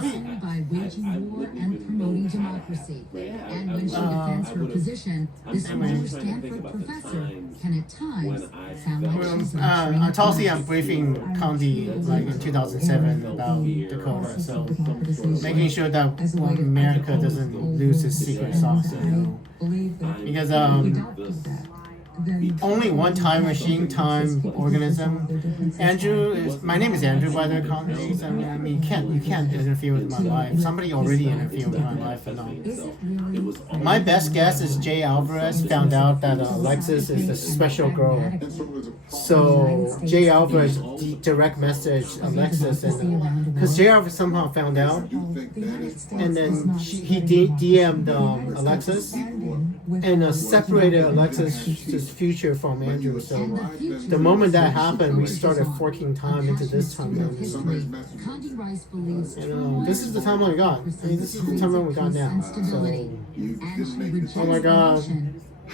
mean, By waging war and promoting democracy. And when she defends her position, this former Stanford professor can at times sound like she's Tulsi, I'm briefing County like in 2007 about Dakota, so making sure that America doesn't lose its secret sauce, you know? Because only one time machine, time organism. My name is Andrew by the company. I mean, you can't interfere with my life. Somebody already interfered with my life, and my best guess is Jay Alvarez found out that Alexis is the special girl. So Jay Alvarez direct message Alexis, and because Jay Alvarez somehow found out, and then he DM'd Alexis. and separated Alexis' future from Andrew. So the moment that happened, we started forking time into this timeline. This is the timeline we got. I mean, this is the timeline we got now. So, oh my God.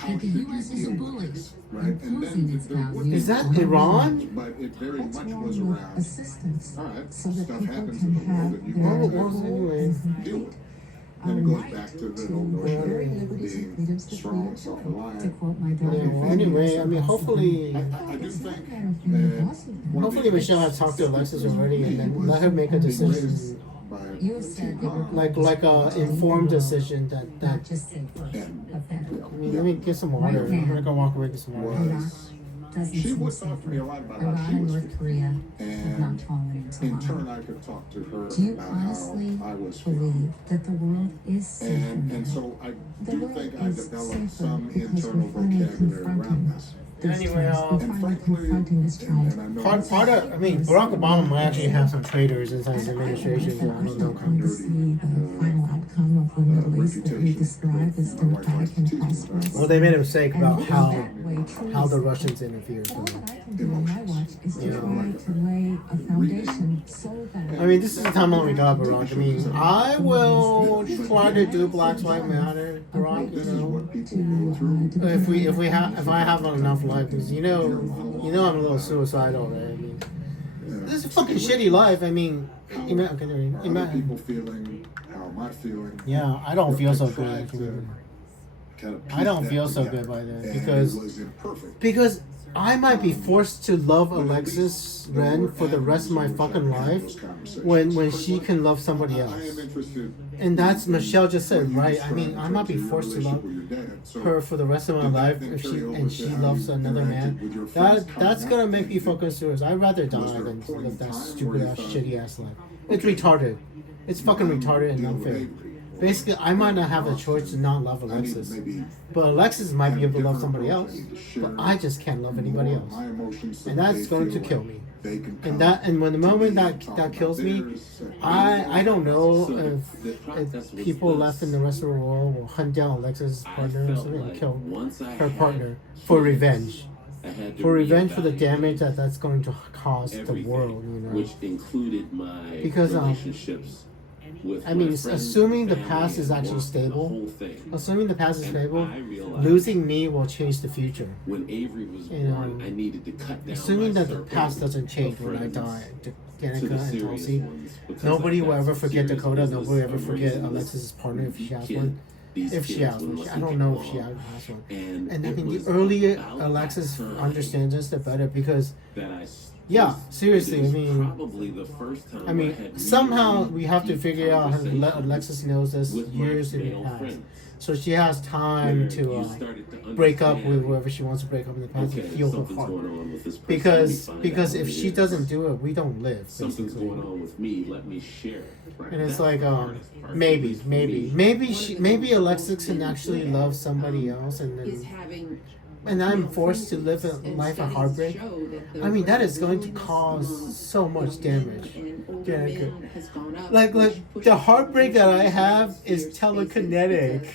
That the U.S. is a bully, imposing its values. Is that Iran? But it very What's much wrong was with around. assistance All right, so that stuff people happens can in the world have that you their Well, can't anyway. deal with. And it goes back to the whole notion very of liberties and being freedoms that strong, we enjoy. To self-reliant. quote my Yeah, daughter. well, anyway, I mean, hopefully, I do think hopefully Michelle has talked to Alexis already, and then let her make a decision, You said they were like a informed decision that not just safer, but better. I mean, let me get some water. I'm gonna go walk away and get some water. Iraq doesn't She seem would talk to me a safer. lot about how Iran she and was North Korea have not And fallen into in turn, line. I could talk to her Do you about honestly how I was believe feeling. that the world is safer And now? so I The do world think I is developed safer some because internal we're finally vocabulary around confronting this. this Anyway, trust. We're And finally frankly, confronting this trust. and I know Part of, I mean, Barack Obama might actually have some traitors inside his administration. So I don't know. Come to see the final outcome of the Middle East that we describe as democratic and prosperous. Well, they made a mistake about And how that way, truly the safe. Russians interfered. All that I can do on my watch is to Yeah. try to lay a foundation so that I mean, this is the timeline we got, Barack. I mean, I will try to do Black Lives Matter, Barack. this You is know, what people go through. if I have enough life, because you know I'm a little suicidal, right? I mean, this is a fucking shitty life. I mean, Are other imagine. people feeling? How am I feeling? Yeah, I don't feel so good. Tried Actually. to kind of I don't piece feel that so together. good by that And because it was imperfect. I might be forced to love Alexis Ren for the rest of my fucking life when she can love somebody else. I am interested. And that's Michelle just in said, what right? you I mean, described I in might be terms of your forced to love relationship with your dad. So her for the rest of my did that life then if carry over she to how loves you another interacted man. with your friends That's coming gonna up? make me focus serious. I'd rather die Was there a than point live in that time stupid where you ass, thought, shitty ass life. It's retarded. It's fucking retarded and deal with unfair. Avery? Basically, I might not have a choice to not love I need to Alexis, maybe but Alexis might be have a able to love different somebody approach. else. I need to But share I just can't love anybody more of else, my emotions so and that that's they going to feel kill like me. they can And come when the to moment me that and talk that about kills me, theirs. I don't know So if people left in the rest of the world will hunt down Alexis' partner or felt something and like kill once I her had partner for revenge. I had to For revenge for the reevaluate damage that's going to cause the everything, world, you know. which included my Because, relationships with I mean, my friends, assuming the family, past is and actually work, stable, the whole thing. Assuming the past is And stable, I realized losing me will change the future. when Avery was You know, born, I needed to cut down Assuming my that the circle past doesn't of change when I friends die, to the Danica and serious Tulsi, ones, because nobody I've will got ever some forget serious Dakota. business Nobody will ever of forget raising Alexis' partner if she has kid, one. these If she kids has when one, they I don't get know if she along. has one. And And I it mean, was the earlier about Alexis that time understands us, the better. Because that yeah, seriously, it was I mean, probably the first time I mean, had somehow really we have to deep figure out how to let conversations Alexis knows this with my years in the male past, friends, so she has time where to you started to break up with understand, whoever she wants to break up in the past okay, and heal her something's heart. going on with this person. Because Let me find out if what she it doesn't is. do it, we don't live. Something's Basically. going on with me. Let me share it. Right? And it's That's like the hardest part, at maybe least for me. maybe Alexis can actually love somebody else is and having I'm forced to live a life of heartbreak. I mean, that is going to cause so much damage. Yeah, like the heartbreak that I have is telekinetic.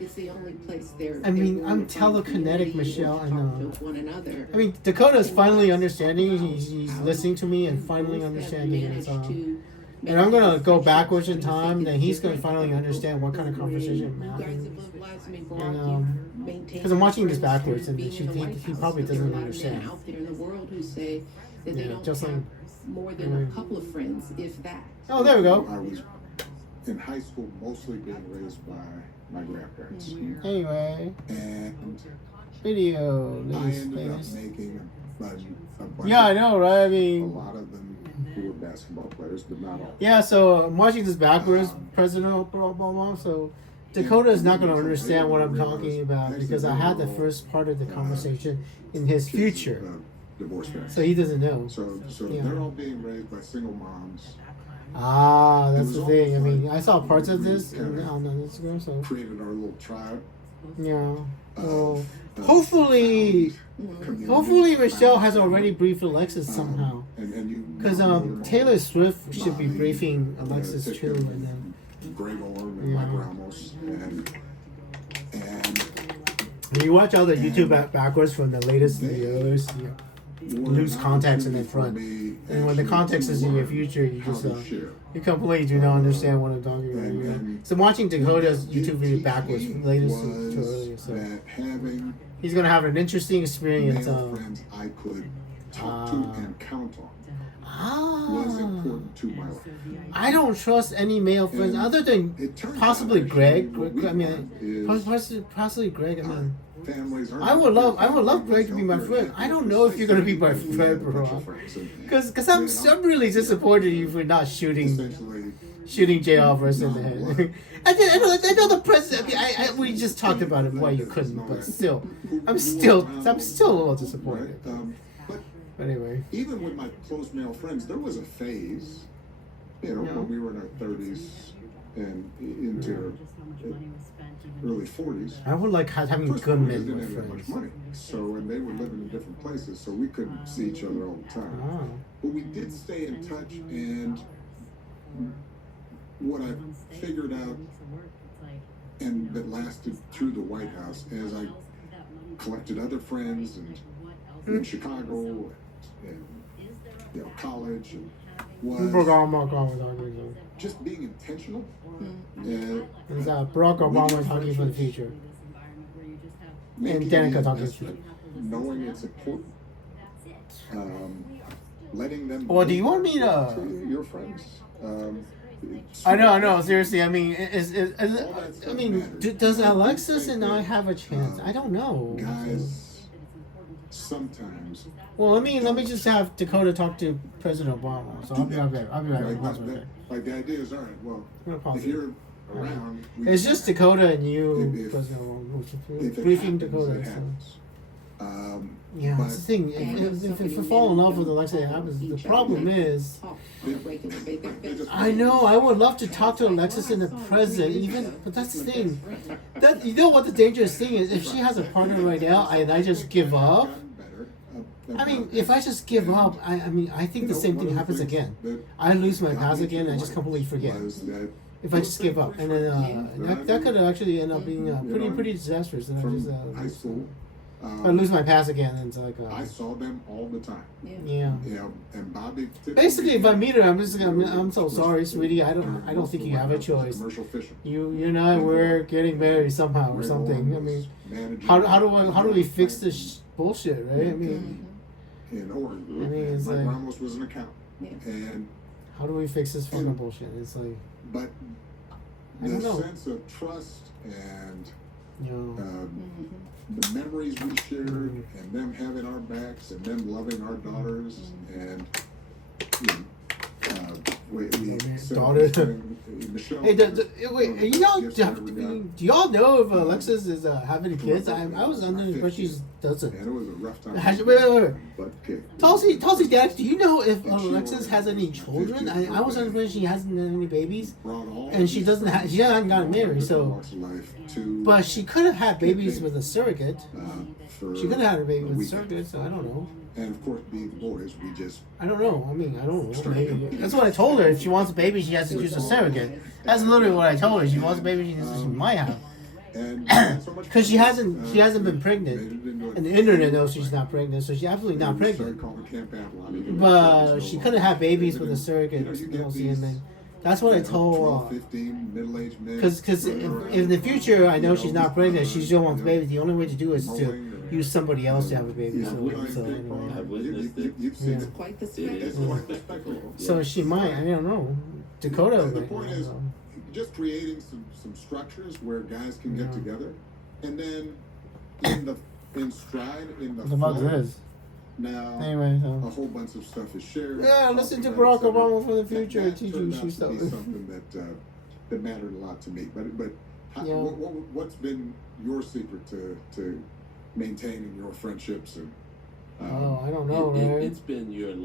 It's the only place they're. I mean, they're I'm willing to find telekinetic, community Michelle, or and talk to one another. I mean, Dakota's finally understanding. He's listening to me and finally Both have understanding it. managed So. to And I'm gonna go make backwards in friendships time, then he's gonna different. finally understand what kind of conversation You guys happened. have lived lives, I mean, And, Barack, you've maintained because I'm watching this friends backwards, through and being he- in the he- White he House, probably but there are doesn't a lot of men understand. out there in the world who say that they Yeah, don't just have like- more than anyway. a couple of friends, if that. Oh, there we go. I was in high school mostly being raised by my grandparents. Mm-hmm. Anyway, And video, I ladies, ended up ladies. making a bunch Yeah, I of, know, right? I a mean, lot of them who were basketball players, but not all. yeah. So I'm watching this backwards, President Obama. So Dakota is not gonna understand what I'm talking about because I had the first part of the conversation in his future, Divorce parents. so he doesn't know. So Yeah. they're all being raised by single moms. Ah, It that's was the thing. I almost mean, like I saw parts of we this kinda on Instagram. So Created our little tribe. yeah. So of hopefully. community. Hopefully Michelle has already briefed Alexis somehow. And you Because Taylor Swift should be briefing Alexis too. And then, Greg Orm and Yeah. Mike Ramos and When you watch all the YouTube backwards from the latest to the earliest, you lose context in the front. And when the context is in your future, you just you completely do not understand what I'm talking about. So I'm watching Dakota's YouTube video backwards from latest to earlier. So he's gonna have an interesting experience. I could talk to and count on. Was important to my life. I don't trust any male friends other than possibly Greg. I mean, possibly Greg. I mean, I would love Greg to be my friend. I don't know if you're gonna be my friend, bro. Because I'm really disappointed in you for not shooting JR versus in the head. I know the president. We just talked about it why you couldn't, but still, I'm still a little disappointed. But anyway, even with my close male friends, there was a phase, when we were in our 30s and into our early 40s. I would like having good men didn't with have that friends. much money, and they were living in different places, so we couldn't see each other all the time. But we did stay in touch, and what I figured out, and that lasted through the White House, as I collected other friends and in Chicago and college, and was just being intentional. Is Barack Obama talking for the future? And Danica talking for the future. Knowing it's important. Letting them. Well, do you want me to? Your friends. I know. Seriously, I mean, does Alexis and I have a chance? I don't know. Guys. Sometimes. Well, let me just have Dakota talk to President Obama. So I'll be right back. Like the idea is, all right. Well, if you're around, it's just Dakota and you, President Obama, briefing Dakota. Yeah, that's the thing. If we fall in love with Alexis, it happens. The problem is, I know I would love to talk to Alexis and the president, but that's the thing. That you know what the dangerous thing is? If she has a partner right now and I just give up. I mean, if I just give up, I think the same thing happens again. I lose my pass again, and I just completely forget. If I just give up, and then that could actually end up being pretty disastrous. And high school. I lose my pass again, and it's like I saw them all the time. Yeah. And Bobby. Basically, if I meet her, I'm so sorry, sweetie. I don't think you have a choice. You and I we're getting married somehow or something. I mean, how do we fix this bullshit, right? I mean, it's like like Ramos was an account, and how do we fix this fucking bullshit? It's like, but the sense of trust and the memories we shared, and them having our backs, and them loving our daughters, and Michelle. Hey, wait, do y'all know if Alexis is having kids? I was under the impression she doesn't. And it was a rough time. Wait. But okay. Tulsi, Dad, do you know if Alexis has any children? I was under the impression she hasn't had any babies, and she doesn't have. She hasn't gotten married, so. But she could have had babies with a surrogate. She could have had her baby with a surrogate, so I don't know. And of course, being boys, we just. I don't know. I don't know. Maybe. That's what I told her. If she wants a baby, she has to use a surrogate. That's literally what I told her. If she wants a baby, she might have. Because she hasn't been pregnant, and the internet knows she's not pregnant, so she's absolutely not pregnant. But she couldn't have babies with a surrogate. And then that's what I told. Because in the future, I know she's not pregnant. She still wants a baby. The only way to do it is to use somebody else to have a baby. So anyway. I've witnessed it. It's quite the spectacle. So she might. I don't know. Dakota. The point is just creating some structures where guys can get together, and then in stride in the fuck flow, is? Now anyway, a whole bunch of stuff is shared. Yeah, listen to Barack Obama for the future. Teach you stuff. Something that mattered a lot to me. But what's been your secret to maintaining your friendships and? I don't know, man. It's been your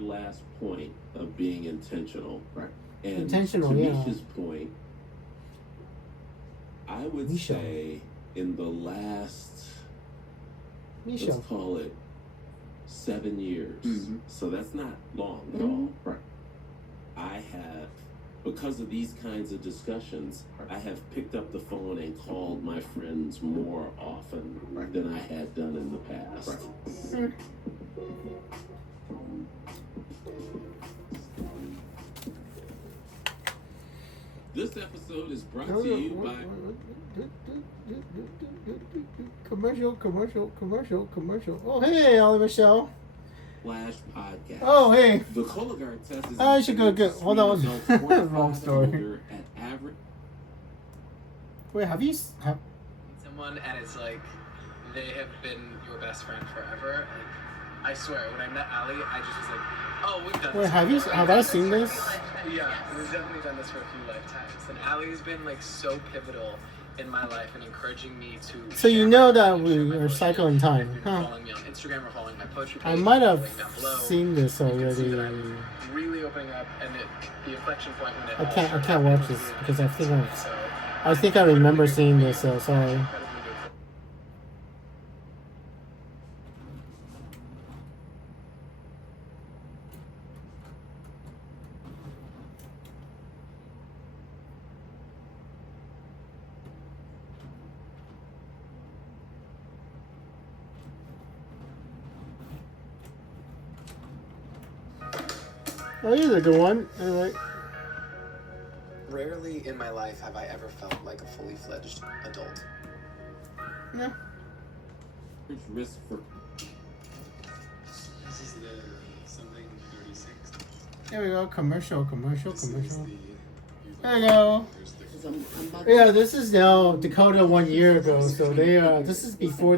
last point of being intentional, right? And intentional, to Misha's point, I would say in the last, let's call it 7 years. Mm-hmm. So that's not long at all. Right. I have because of these kinds of discussions, I have picked up the phone and called my friends more often than I had done in the past. This episode is brought to you by commercial. Oh, hey, Ollie Michelle. Flash Podcast. Oh, hey. The Cologuard test is I should go get. Hold on. Wrong story. At average. Wait, have you? Someone and it's like they have been your best friend forever. Like, I swear, when I met Ali, I just was like, oh, we've done this. Wait, have I seen this? Yeah, we've definitely done this for a few lifetimes. And Ali's been like so pivotal in my life and encouraging me to. So you know that we are cycling time, huh? Following me on Instagram or following my poetry page. I might have seen this already. Really opening up, and the inflection point when it. I can't watch this because I think I remember seeing this. Sorry. Oh, here's a good one. All right. Rarely in my life have I ever felt like a fully fledged adult. Yeah. Risk for. This is the something 36. There we go. Commercial. There we go. Yeah, this is now Dakota 1 year ago. So they this is before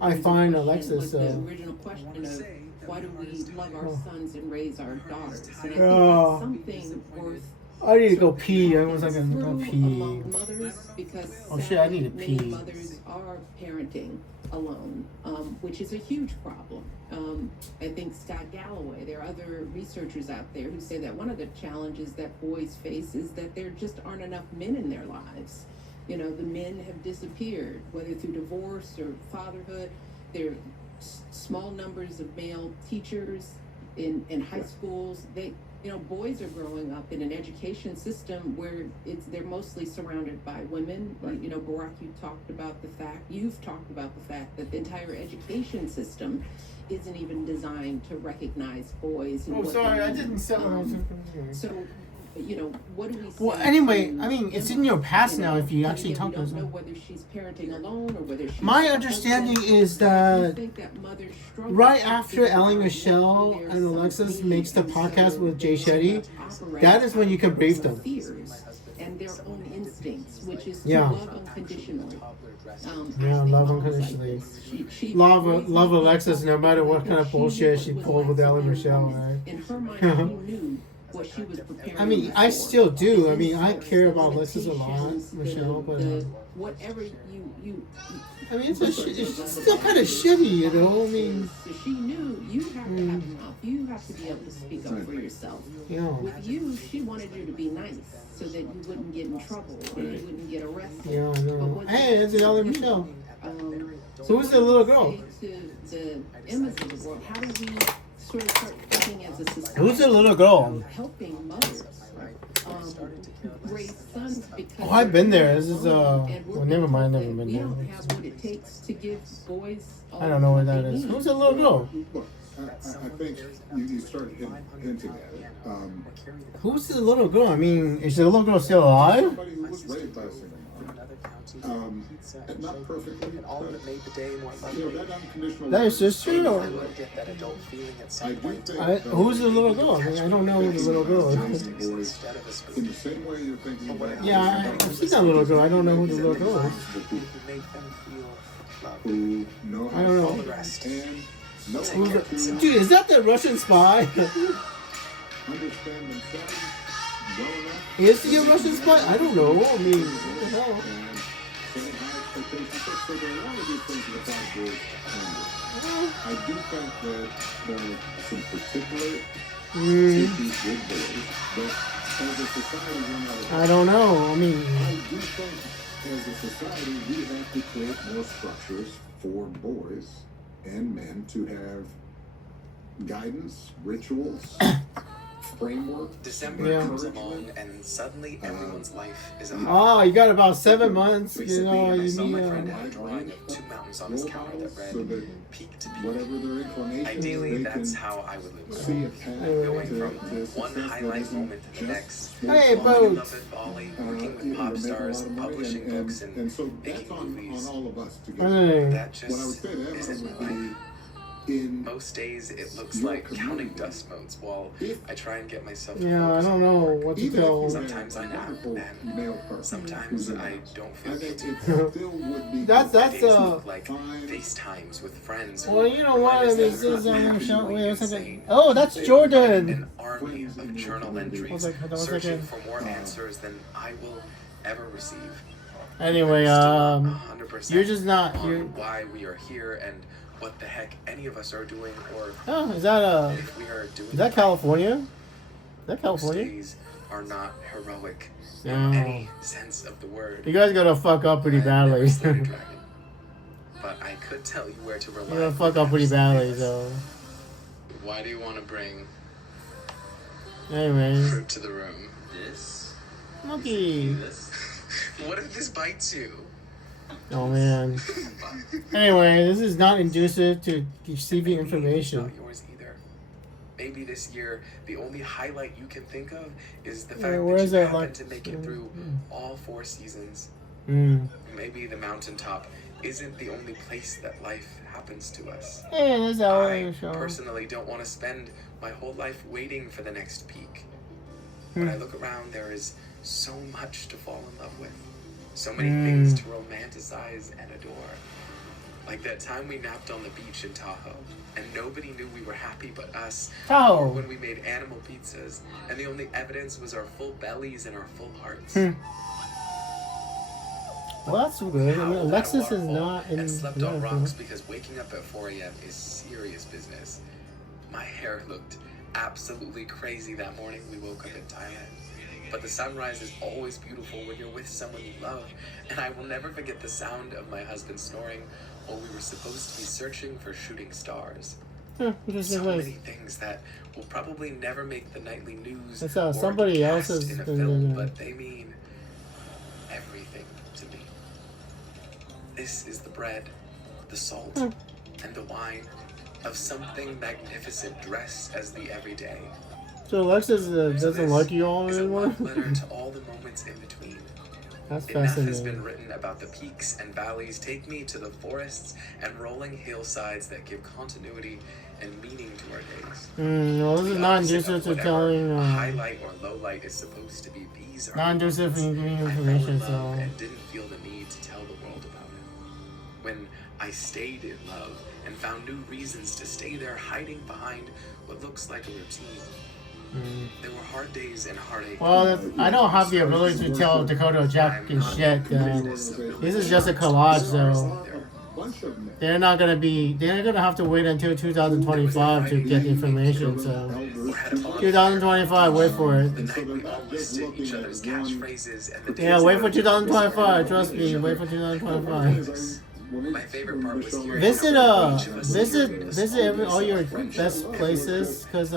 I find Alexis. The original question of why do we love our sons and raise our daughters? And I think Oh. that's something worth. I need to go pee. I was like, I'm gonna go pee. Among mothers, because Oh shit, I need to many pee. mothers are parenting alone, which is a huge problem. I think Scott Galloway, there are other researchers out there who say that one of the challenges that boys face is that there just aren't enough men in their lives. You know, the men have disappeared, whether through divorce or fatherhood. There are small numbers of male teachers in high schools. Boys are growing up in an education system where they're mostly surrounded by women. Right. You know, Barack, you've talked about the fact that the entire education system isn't even designed to recognize boys. And Oh, what sorry, they I need. didn't say what I was. So, what do we say? Well, anyway, to I mean, it's Emma? in your past You know, now if you and actually again, talk we to don't know someone. whether she's parenting alone or whether she's My with her understanding husband. is I that think that mothers struggle right to after figure Ellie out Michelle what their and Alexis sons makes the need, and podcast so with Jay they Shetty, operate that is when you can out of brief their them. fears and their own instincts, which is to Yeah. love unconditionally. Yeah, I think love mom's like unconditionally. this. She Love raised me Alexis no matter what kind of because bullshit knew she what it pulled was with like to Ellie be a Michelle, woman. right? In her mind, she knew what she was preparing. I mean, us I for. still do. The I mean, I insults, care the about Alexis a lot, limitations, Michelle, but whatever you I mean, it's still kind of shitty, you know. I mean, So she knew you have to have a mouth. You have to be able to speak up for yourself. you know, With you, she wanted you to be nice so that you wouldn't get in trouble or you wouldn't get arrested. yeah, I But know. what's Hey, it's Ellie Michelle. so Who's the little girl? To the Emmas of the world, how do we sort of start thinking as a society? Who's the little girl? Helping mothers raise sons because Oh, I've been there. This is and we're well, never mind, told never that been we there. don't have what it takes to give boys. I don't know where that they is. need. Who's the little girl? Look, I think you started hinting at it. Who's the little girl? I mean, is the little girl still alive? Somebody who was raised by a single mom. And not perfectly, but, that unconditional That is just true. I do think Who's the little girl? I mean, I don't know who the little girl is. boys, in the same way you're thinking about Yeah, I've seen that little girl. I don't know who the little girl is. who know how I don't know. to solve and know how Who's to the, dude, is that the Russian spy? understand themselves well enough Is he a Russian spy? I don't know. I mean, what the hell? and setting high expectations. So there are a lot of these things that apply to boys and I do think that there are some particular issues with boys, but as a society, we're not. I don't know. I mean, I do think as a society, we have to create more structures for boys and men to have guidance, rituals, framework. December Yeah. comes along and suddenly everyone's life is a Oh, you got about 7 months. You know, I you saw my need. friend had a drawing of two mountains on his counter that so read that peak to peak. whatever their inclination, Ideally, they that's can how I would live my see a life. path Going to from one success that highlight isn't moment to the just next. Hey, sports boat. Beloved volley, working with you pop know, make a stars, lot of money, publishing books, and so that's making on movies. all of us together. Hey. That What I would just say to Emma isn't would my life. be in Most days it looks your like counting community. dust motes while If- I try and get myself Yeah, I focused don't on know work. what to even if tell. you Sometimes I have a nap, wonderful and male partner sometimes who's in I love, don't I feel think guilty. it still would be That's My days uh. look like fine. FaceTimes with friends. Well, you know what? I mean, this is I'm on the show. Wait a insane. second. Oh, that's Jordan. An army of journal entries One second. searching for more answers than I will ever receive. Anyway, Still 100% you're just not. on You're. why we are here and what the heck any of us are doing, or Oh, is that if we are doing. Is that California? Is that Most California? days are not heroic No. in any sense of the word. You guys gotta fuck up pretty I've never badly. slayed a dragon, but I could tell you where to rely. You're gonna fuck up pretty badly, so. Why do you want to bring Anyway. fruit to the room? This. Monkey. What if this bites you? Oh man. Anyway, this is not inducive to receiving It's information. not yours either. Maybe this year the only highlight you can think of is the Yeah, fact where that is you that, happened like, to make it through all 4 seasons. Hmm. Maybe the mountaintop isn't the only place that life happens to us. Hey, this is I our show. personally don't want to spend my whole life waiting for the next peak. When I look around, there is so much to fall in love with. So many things to romanticize and adore. Like that time we napped on the beach in Tahoe, and nobody knew we were happy but us. Tahoe. Or when we made animal pizzas, and the only evidence was our full bellies and our full hearts. Well, that's good. I mean, Howled at a Alexis is waterfall not in. and slept yeah, on rocks because waking up at 4 a.m. is serious business. My hair looked absolutely crazy that morning we woke up in Thailand. But the sunrise is always beautiful when you're with someone you love, and I will never forget the sound of my husband snoring while we were supposed to be searching for shooting stars. Interesting So place. many things that will probably never make the nightly news That's or somebody get else cast is in a been film, doing but it. they mean everything to me. This is the bread, the salt, and the wine of something magnificent dressed as the everyday. So Alexis doesn't like you all Is a anymore? love letter to all the moments in between. That's Enough has been fascinating. written about the peaks and valleys. Take me to the forests and rolling hillsides that give continuity and meaning to our days. Well, this is The not opposite inducive of to whatever telling. a highlight or low light is supposed to be. These are Not inducive the in moments giving I fell information, in love so. and didn't feel the need to tell the world about it. When I stayed in love and found new reasons to stay there, hiding behind what looks like a routine. There were hard days and heartache. Well, I don't have the ability to tell Dakota jack and shit. This is just a collage, so they're not gonna be. They're gonna have to wait until 2025 to get the information. So 2025, wait for it. The night we all listed each other's catchphrases and the Yeah, days wait that for we 2025. Trust me, wait for 2025. My favorite part was hearing Visit how each of us visit all your best places, cause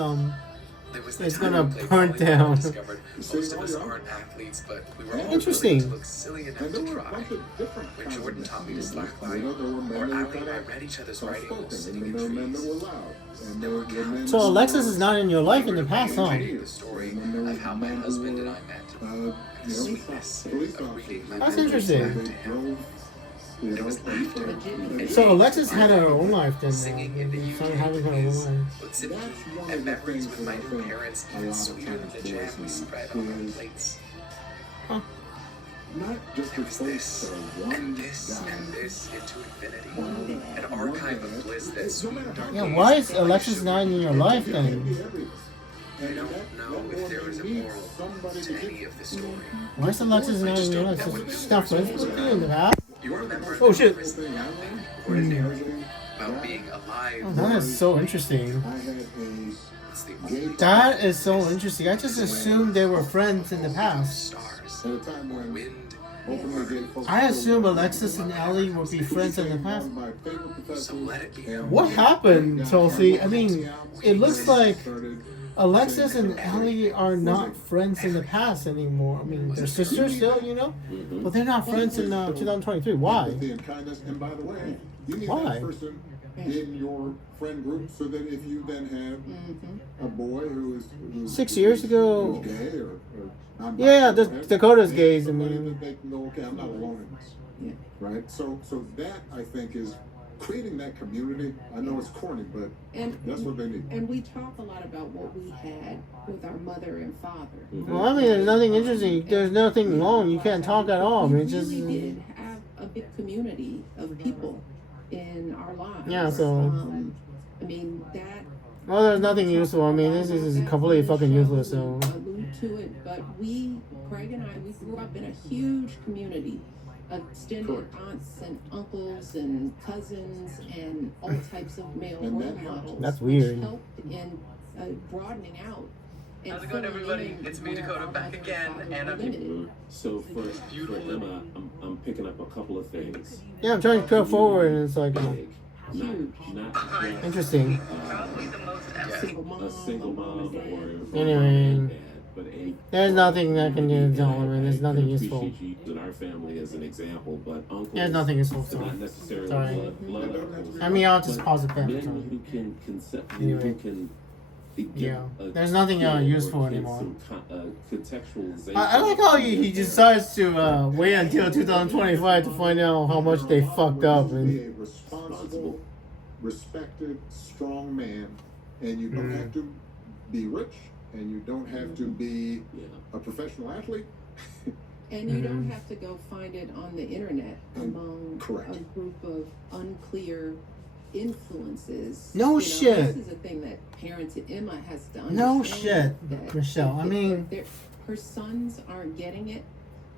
it's gonna burn down. Discovered most of us aren't athletes, but we were all Interesting. willing to look silly enough to try. When Jordan taught me to slackline, or Ali and I read each other's writing while sitting in trees. There were countless So Alexis is not in your life in the past, huh? the story of how my husband and I met. And the sweetness of reading my That's memories interesting. back to him. There was laughter. and So Alexis had her own life then. Singing in the Started UK having her own movies, life. with Zipki, and memories with my new parents even sweeter than the jam we spread on our plates. Not just There was this, and this, and this into infinity. An archive of bliss that sweetened our Yeah, days why is like Alexis sugar. not in your life then? I don't know if there was a moral to any of the story. Why is Alexis not in your life? She's not friends with you in the past? You remember Oh, the shit. prison happening ordinary about being alive. Oh, that is so interesting. It's the only That is so interesting. I just assumed they were friends in the past. stars, At a time when wind, I assume Alexis and Ellie would be friends in the past. so let it be known. What happened, Tulsi? I mean, it looks like Alexis and Ellie are not friends in the past anymore. I mean, they're sisters still, you know, but they're not friends in 2023. Why? Empathy and kindness. And by the way, you need Why? that person in your friend group so that if you then have a boy who's 6 years ago. who's gay or Yeah, Dakota's they gay. I have somebody mean, that they can go, okay, I'm not alone in this. Right? So that I think is creating that community. I know it's corny, but that's what they need. And we talk a lot about what we had with our mother and father. well, I mean, there's nothing interesting. There's nothing wrong. You can't talk at all. I mean, We it's just. really did have a big community of people in our lives. Yeah, so. I mean, that. Well, there's nothing useful. I mean, this is completely fucking useless. So. Allude to it, but Craig and I, we grew up in a huge community of extended aunts and uncles and cousins and all types of male role models. That's weird. Which helped in broadening out. And How's it going, everybody? It's me, Dakota, back again, and I'm So for Emma, I'm picking up a couple of things. Yeah, I'm trying to go forward, and it's like. Big, not just, Interesting. a single mom or Anyway. but a There's nothing that can do to I mean, there's nothing useful. appreciate you in our family as an example, but uncles. There's nothing useful, so. Not necessarily Sorry. blood uncles. I mean, I'll just but pause it there. Men Sorry. who can Anyway. who can give Yeah. a There's nothing skill or useful give anymore. some contextualization. I like how he decides to wait until 2025 to find out how much they fucked up. Be And a responsible, respected, strong man, and you don't have to be rich, and you don't have to be a professional athlete. And you don't have to go find it on the internet among Correct. a group of unclear influences. No You know, shit. This is a thing that parents at Emma has done. No shit, Michelle. I mean, her sons aren't getting it.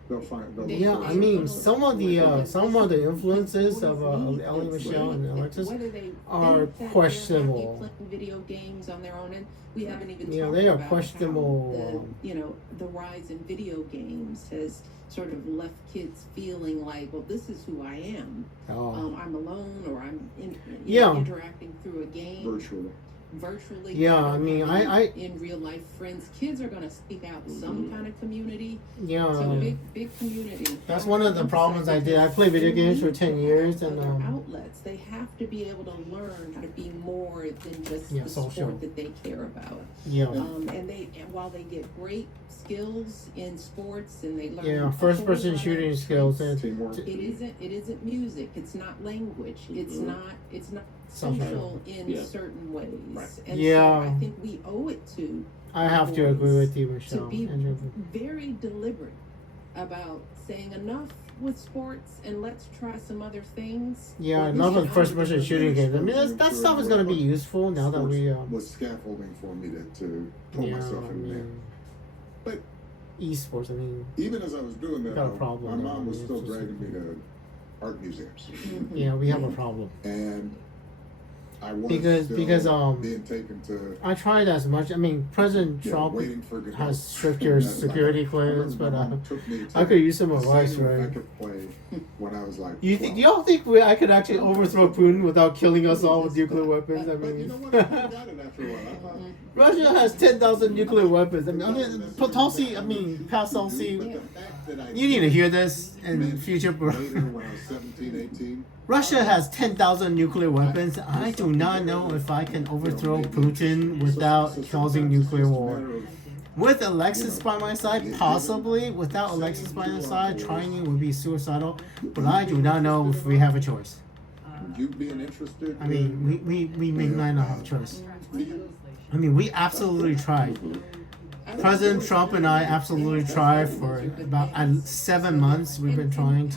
They'll find. They'll yeah, I mean, some of the influences of Ellie, Michelle, and Alexis Whether they are think that they're questionable. happy playing video games on their own, and we haven't even Yeah, talked they are about questionable. how the rise in video games has sort of left kids feeling like, well, this is who I am. I'm alone, or I'm interacting through a game virtually. Yeah, I mean, in real life friends. Kids are going to seek out some kind of community. Yeah. So big community. That's one of the problems I did. I played video games for 10 years, and outlets. They have to be able to learn how to be more than just the social. sport that they care about. Yeah. And while they get great skills in sports and they learn a first whole person lot of shooting things, skills and it isn't music. It's not language. It's not social in certain ways. And so I think we owe it to I have to agree with you, Michelle. to be very deliberate about saying enough with sports and let's try some other things. Yeah, enough of first person shooting games. I mean, that stuff is going to be useful now that we. was scaffolding for me to pull myself in there. But esports, I mean. Even as I was doing that, got a problem my mom was there. still dragging me to art museums. Yeah, we have a problem. And I was because being taken to. I tried as much. I mean, President Trump has stricter security clearance, but I could use some advice, right? I could play when I was like. You don't think I could actually overthrow Putin without killing us all with nuclear weapons? I mean, you know what? I got it after a while. Russia has 10,000 nuclear weapons. I mean, Tulsi, past Tulsi, you need to hear this in future, bro. Later, when I was 17, 18. Russia has 10,000 nuclear weapons. I do not know if I can overthrow Putin without causing nuclear war. With Alexis by my side, possibly. Without Alexis by my side, trying it would be suicidal. But I do not know if we have a choice. You being interested? I mean, we might not have a choice. I mean, we absolutely tried. President Trump and I absolutely tried for about 7 months. We've been trying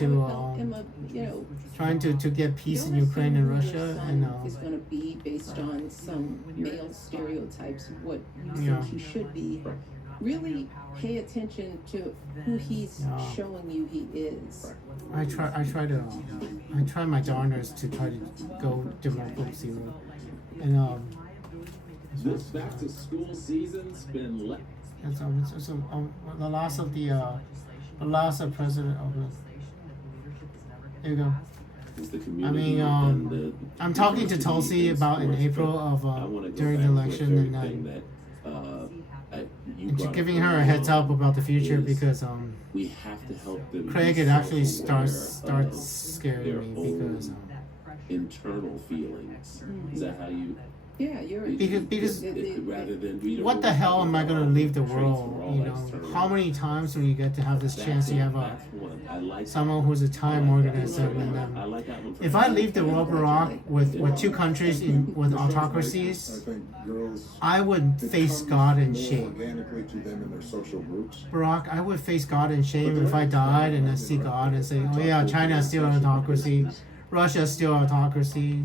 to get peace in Ukraine and Russia, and is going to be based on some male stereotypes of what you think he should be. Really pay attention to who he's showing you he is. I try my darnest to try to go democracy mode, and This back to school season's been the loss of President. There you go. I mean, I'm talking to Tulsi about in April of during the election, and you and brought up giving her a heads up about the future is because we have to help them. Craig, be it actually self-aware starts of scaring their me because own internal feelings. Is that how you? Yeah, you're because rather than we don't what the really hell talk am I about gonna leave the traits, we're world? all You know, external. how many times when you get to have this chance, you have a That's one. I like someone who's a time organizer and I like that one. if I leave the world, Barack, with two countries with autocracies, I think girls I would face God in more shame. organically to them in their social groups. Barack, I would face God in shame if I died and I see God and say, oh yeah, China is still an autocracy, Russia is still an autocracy,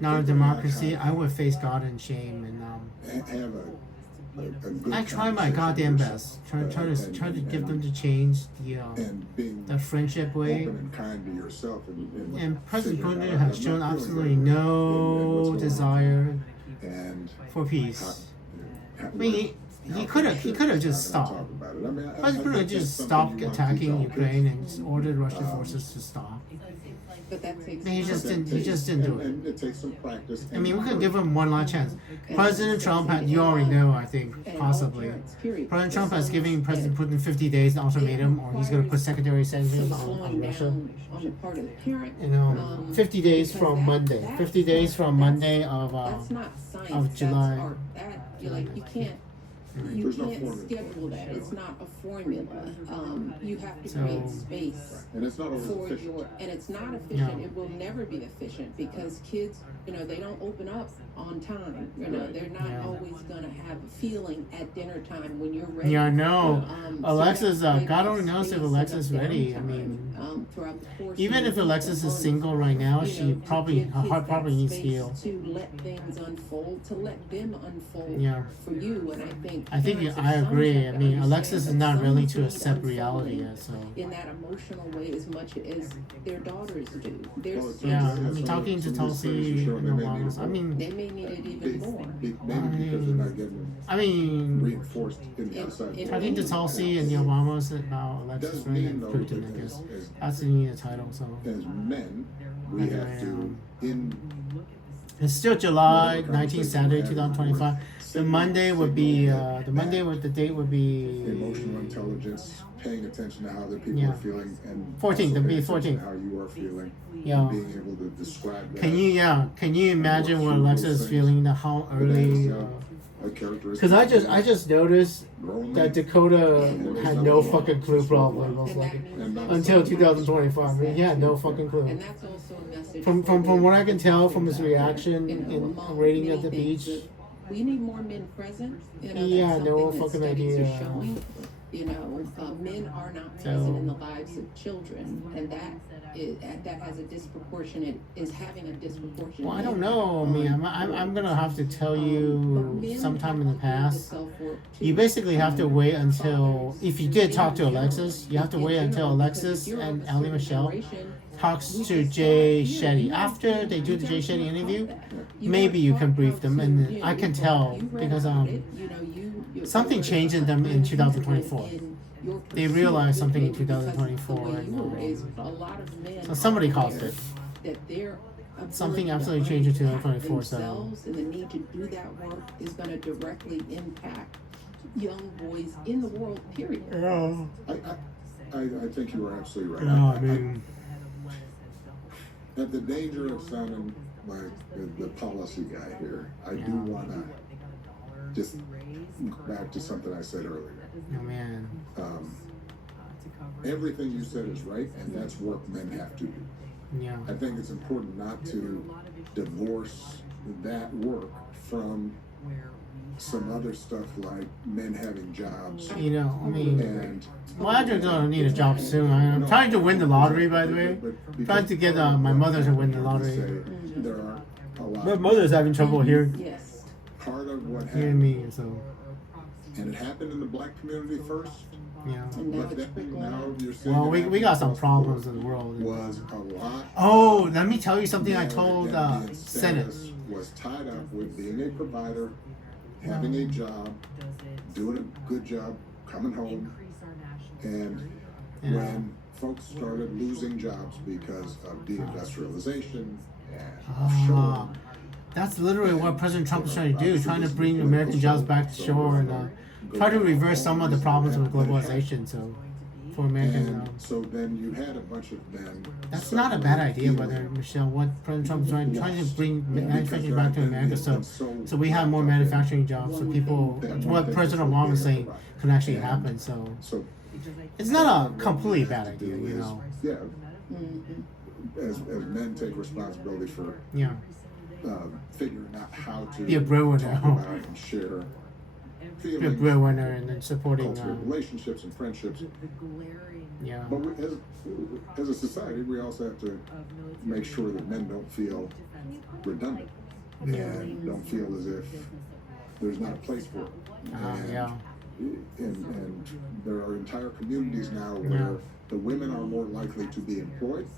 not a democracy. I would face God in shame and Have a good I try my conversation goddamn with best. yourself, Try to get them to change and being the friendship way. open and kind to yourself And President figuring Putin out, has I'm shown not feeling absolutely great and no what's going on. desire And for peace. how- I mean, he could have just stopped. President Putin just stopped attacking Ukraine and just ordered Russian forces to stop. but that takes. And he just didn't do it. And it takes some practice. I mean, we could give him one last chance. President Trump, you already know, I think, possibly. President Trump has given President Putin 50 days ultimatum, or he's going to put secondary sanctions on Russia. On the part of the parent. You know, 50 days from Monday. 50 days from Monday of That's not science. of July. That's art. That you can't. You There's no can't formula. schedule that. It's not a formula. You have to So- create space And it's not always for efficient. your, and it's not efficient. No. It will never be efficient because kids, they don't open up on time. They're not Yeah. always gonna have a feeling at dinner time when you're ready. Yeah, I know. So Alexis, that God creates only knows if space Alexis of ready. I downtime, mean, throughout the course even of if the Alexis is learning. single right now, she To probably give her kids heart that probably needs space heal. to let things unfold, to let them unfold Yeah. for you. And I think I think parents of I some agree. have I to mean, understand Alexis is that not some willing to need accept reality unfolding yet. So in that emotional way as much as their daughters do. There's yeah, some- I mean, talking to Tulsi and Obama. I mean, they may need it even more. Maybe because they're not getting I mean, reinforced in the outside. in- talking to Tulsi and the Obamas about Alexis Doesn't running mean, and though, Putin, that I guess. as That's the need a title. So as men, we have to, in it's still July 19th, Saturday, 2025. The Monday would be the date would be emotional intelligence, paying attention to how other people Yeah. are feeling, and 14th, also it'd be paying attention 14th. to how you are feeling, Yeah. and being able to describe that. Can you imagine what Alexis is feeling? How early? A characteristic. Because I just noticed that Dakota had no fucking clue probably most likely until 2025. I mean, he had no fucking clue. And that's also a message From for what I can tell from his reaction in among rating many at the things beach. that we need more men present. Yeah, That's no something that fucking studies idea. are showing. Men are not So- present in the lives of children, and that has a disproportionate is having a disproportionate. Well, I don't know. I mean, I'm gonna have to tell you sometime in the past. You basically have to wait until if you did talk to Alexis, you have to wait until Alexis and Ally Michelle talks to Jay Shetty. After they do the Jay Shetty interview, maybe you can brief them, and I can tell because something changed in them in 2024. They realized something in 2024, and so somebody caused it. Something absolutely changed in 2024. So Themselves and the need to do that work is going to directly impact young boys in the world. Period. I think you are absolutely right. no, I mean, At the danger of sounding like the policy guy here, I do want to just back to something I said earlier. oh man, Everything you said is right, and that's work men have to do. yeah. I think it's important not to divorce that work from some other stuff like men having jobs. You know, I mean, And well, I just don't need a job soon. I'm trying to win the lottery, by the way. Trying to get my mother to win the lottery. There are a lot. My mother's having trouble here Yes. Part of what hearing happened, me, so and it happened in the black community first, yeah. And now but it's then trickling now out. you're seeing Well, it we got some happen problems in the world. was a lot. Oh, let me tell you something I Their told identity and Senate. status was tied up with being a provider, having a job, doing a good job, coming home, and Yeah. when folks started losing jobs because of deindustrialization and Ah, offshoring, that's literally what President Trump is trying to do, trying to bring American jobs back to shore and try to reverse some of the problems with globalization. So for American, And so then you had a bunch of men. that's not a bad idea, brother Michelle. What President Trump's trying to bring manufacturing back to America, so we have more manufacturing jobs. So people, what President Obama is saying can actually happen. So it's not a completely bad idea, you know. Yeah. As men take responsibility for figuring out how to be a breadwinner, talk about and share feelings, be a breadwinner, and then supporting cultural relationships and friendships. Yeah. But as a society, we also have to make sure that men don't feel redundant and don't feel as if there's not a place for it. And there are entire communities now where the women are more likely to be employed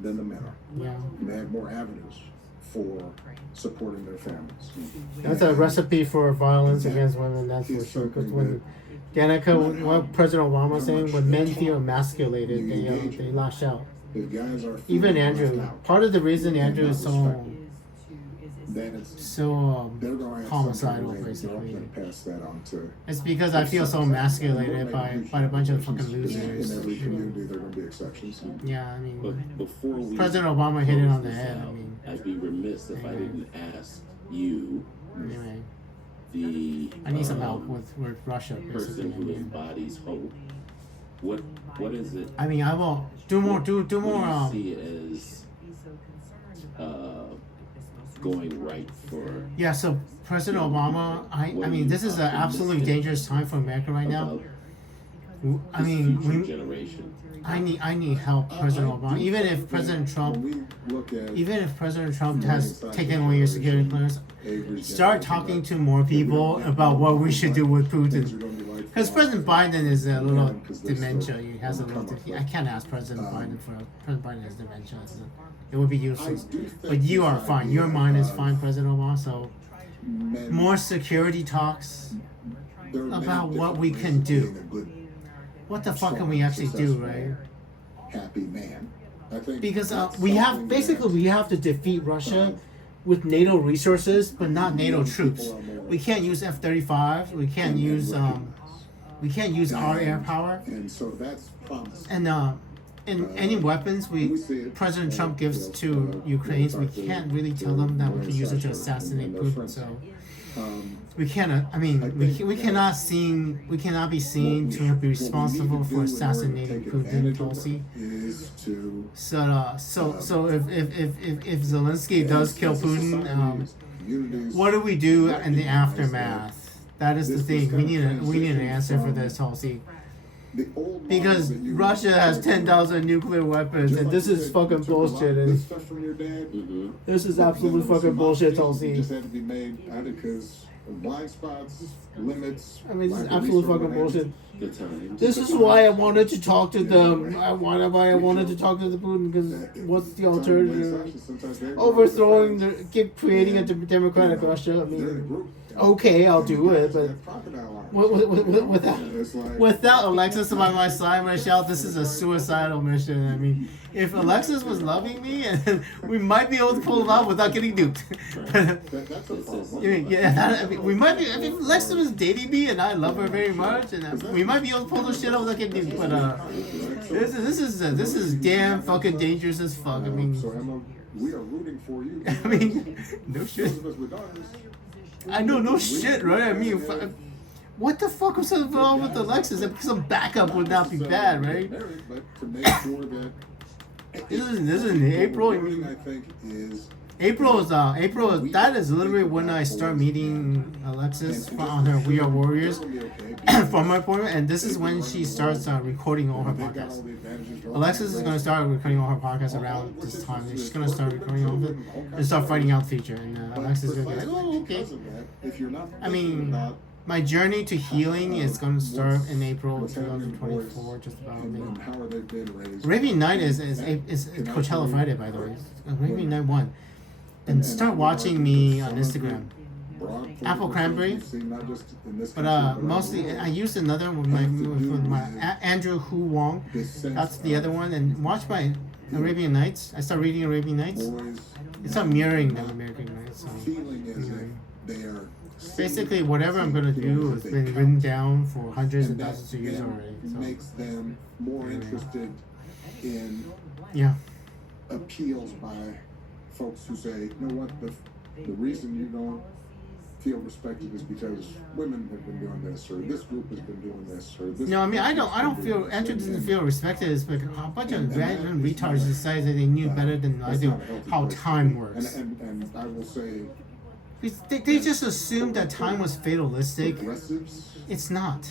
than the men are. Yeah. And they have more avenues for supporting their families. That's a recipe for violence against women, that's for sure. Because when Danica, what President Obama was saying, when men feel emasculated, they lash out. Even Andrew. Part of the reason Andrew is so homicidal, basically. It's because I feel so emasculated by a bunch of fucking losers. In every community, there are going to be exceptions. Yeah, I mean, But before we President Obama hit it on the head. I mean, I'd be remiss if I didn't ask you, anyway, the I need some help with Russia, person who basically. embodies hope. What is it? I mean, I will do more. Do What do more. you see as going right for? Yeah. So President Obama, I mean, this is an absolutely dangerous time for America right now. I mean, Generation. I need help, President Obama. Even if President Trump has taken away your security clearance, start talking to more people about what we should do with Putin. Because President Biden is a little dementia. He has a little. I can't ask President Biden for. President Biden has dementia. It would be useless. But you are fine. Your mind is fine, President Obama. So more security talks about what we can do. What the fuck can we actually do, right? Happy man. Because we have to defeat Russia with NATO resources, but not NATO troops. We can't use F-35. We can't use our air power. And so that's promising. And any weapons President Trump gives to Ukraine, we can't really tell them that we can use it to assassinate Putin. So we cannot. I mean, we cannot be seen to be responsible for assassinating Putin, Tulsi. So if Zelensky does kill Putin, what do we do in the aftermath? That is the thing. We need an answer for this, Tulsi. Because Russia has 10,000 nuclear weapons, and this is fucking bullshit. And this is absolute fucking bullshit, Tulsi. Just had to be made out of because blind spots, limits. I mean, this is absolute fucking bullshit. This is why I wanted to talk to them. Why I wanted to talk to the Putin, because what's the alternative? Overthrowing, creating a democratic Russia. I mean, okay, I'll do it, but without Alexis by my side, Michelle, this is a suicidal mission. I mean, if Alexis was loving me, we might be able to pull it off without getting nuked. We might be. I mean, Alexis was dating me, and I love her very much, and we might be able to pull this shit off without getting nuked. But this is damn fucking dangerous as fuck. I mean, we are rooting for you. I mean, no shit. I know, no shit, right? I mean, what the fuck was wrong with Alexis? Some backup would not be bad, right? This is in April. April is that is literally when I start meeting Alexis on her We Are Warriors from my appointment, and this is when she starts recording all her podcasts. Alexis is gonna start recording all her podcasts around this time. She's gonna start recording all of it and start finding out the feature. And Alexis is gonna be like, oh, okay. I mean, my journey to healing is gonna start in April 2024, just about. Arabian Night is Coachella Friday, by the way. Arabian Night 1. And start watching me on Instagram. Apple Cranberry. But mostly, I used another with my Andrew Hu Wong. That's the other one. And watch my Arabian Nights. I start reading Arabian Nights. It's not mirroring the American Nights. So, basically whatever I'm gonna do has been written down for hundreds and thousands of years already. So. Makes them more interested in appeals by folks who say, you know what, the reason you don't feel respected is because women have been doing this, or this group has been doing this, or this. No, I mean I don't feel Andrew doesn't feel respected. It's like a bunch of random retards decide that they knew better than I do how time works. And I will say, they just assumed that time was fatalistic. It's not.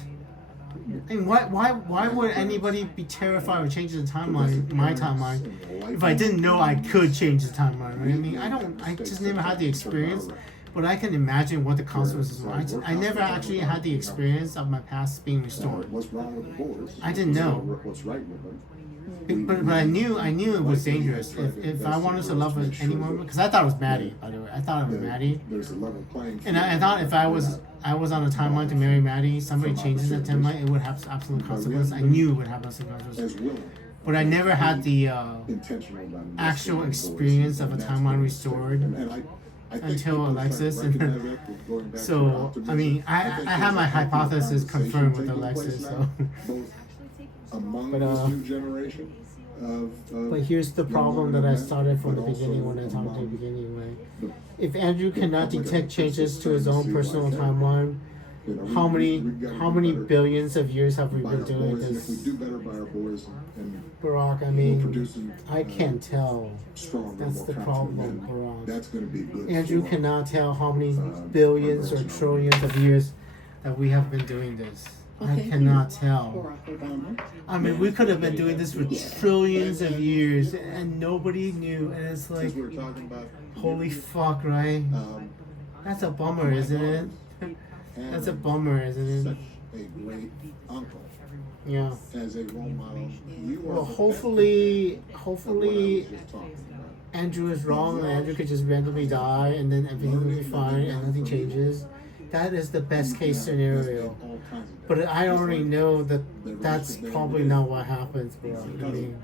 I mean, why would anybody be terrified of changing the timeline, my timeline, if I didn't know I could change the timeline? Right? I mean, I just never had the experience, but I can imagine what the consequences were. I never actually had the experience of my past being restored. I didn't know. But I knew it was dangerous. If I wanted to love anyone, because I thought it was Maddie, by the way. I thought it was Maddie. And I thought if I was on a timeline to marry Maddie, somebody changes that timeline, it would have absolute consequences. I knew it would have absolute consequences. But I never had the actual experience of a timeline restored until Alexis. And so, I mean, I had my hypothesis confirmed with Alexis. So. But here's the problem that I started from the beginning when I talked in the beginning, right? If Andrew cannot detect changes to his own personal timeline, how many billions of years have we been doing this? Barack, I mean, I can't tell. That's the problem, Barack. Andrew cannot tell how many billions or trillions of years that we have been doing this. I cannot tell. I mean, we could have been doing this for trillions of years and nobody knew. And it's like, holy fuck, right? That's a bummer, isn't it? That's a bummer, isn't it? A great uncle. Yeah. As a role model. Well, hopefully, Andrew is wrong and Andrew could just randomly die and then everything will be fine and nothing changes. That is the best case scenario. But I already know that that's probably not what happens, bro. I mean,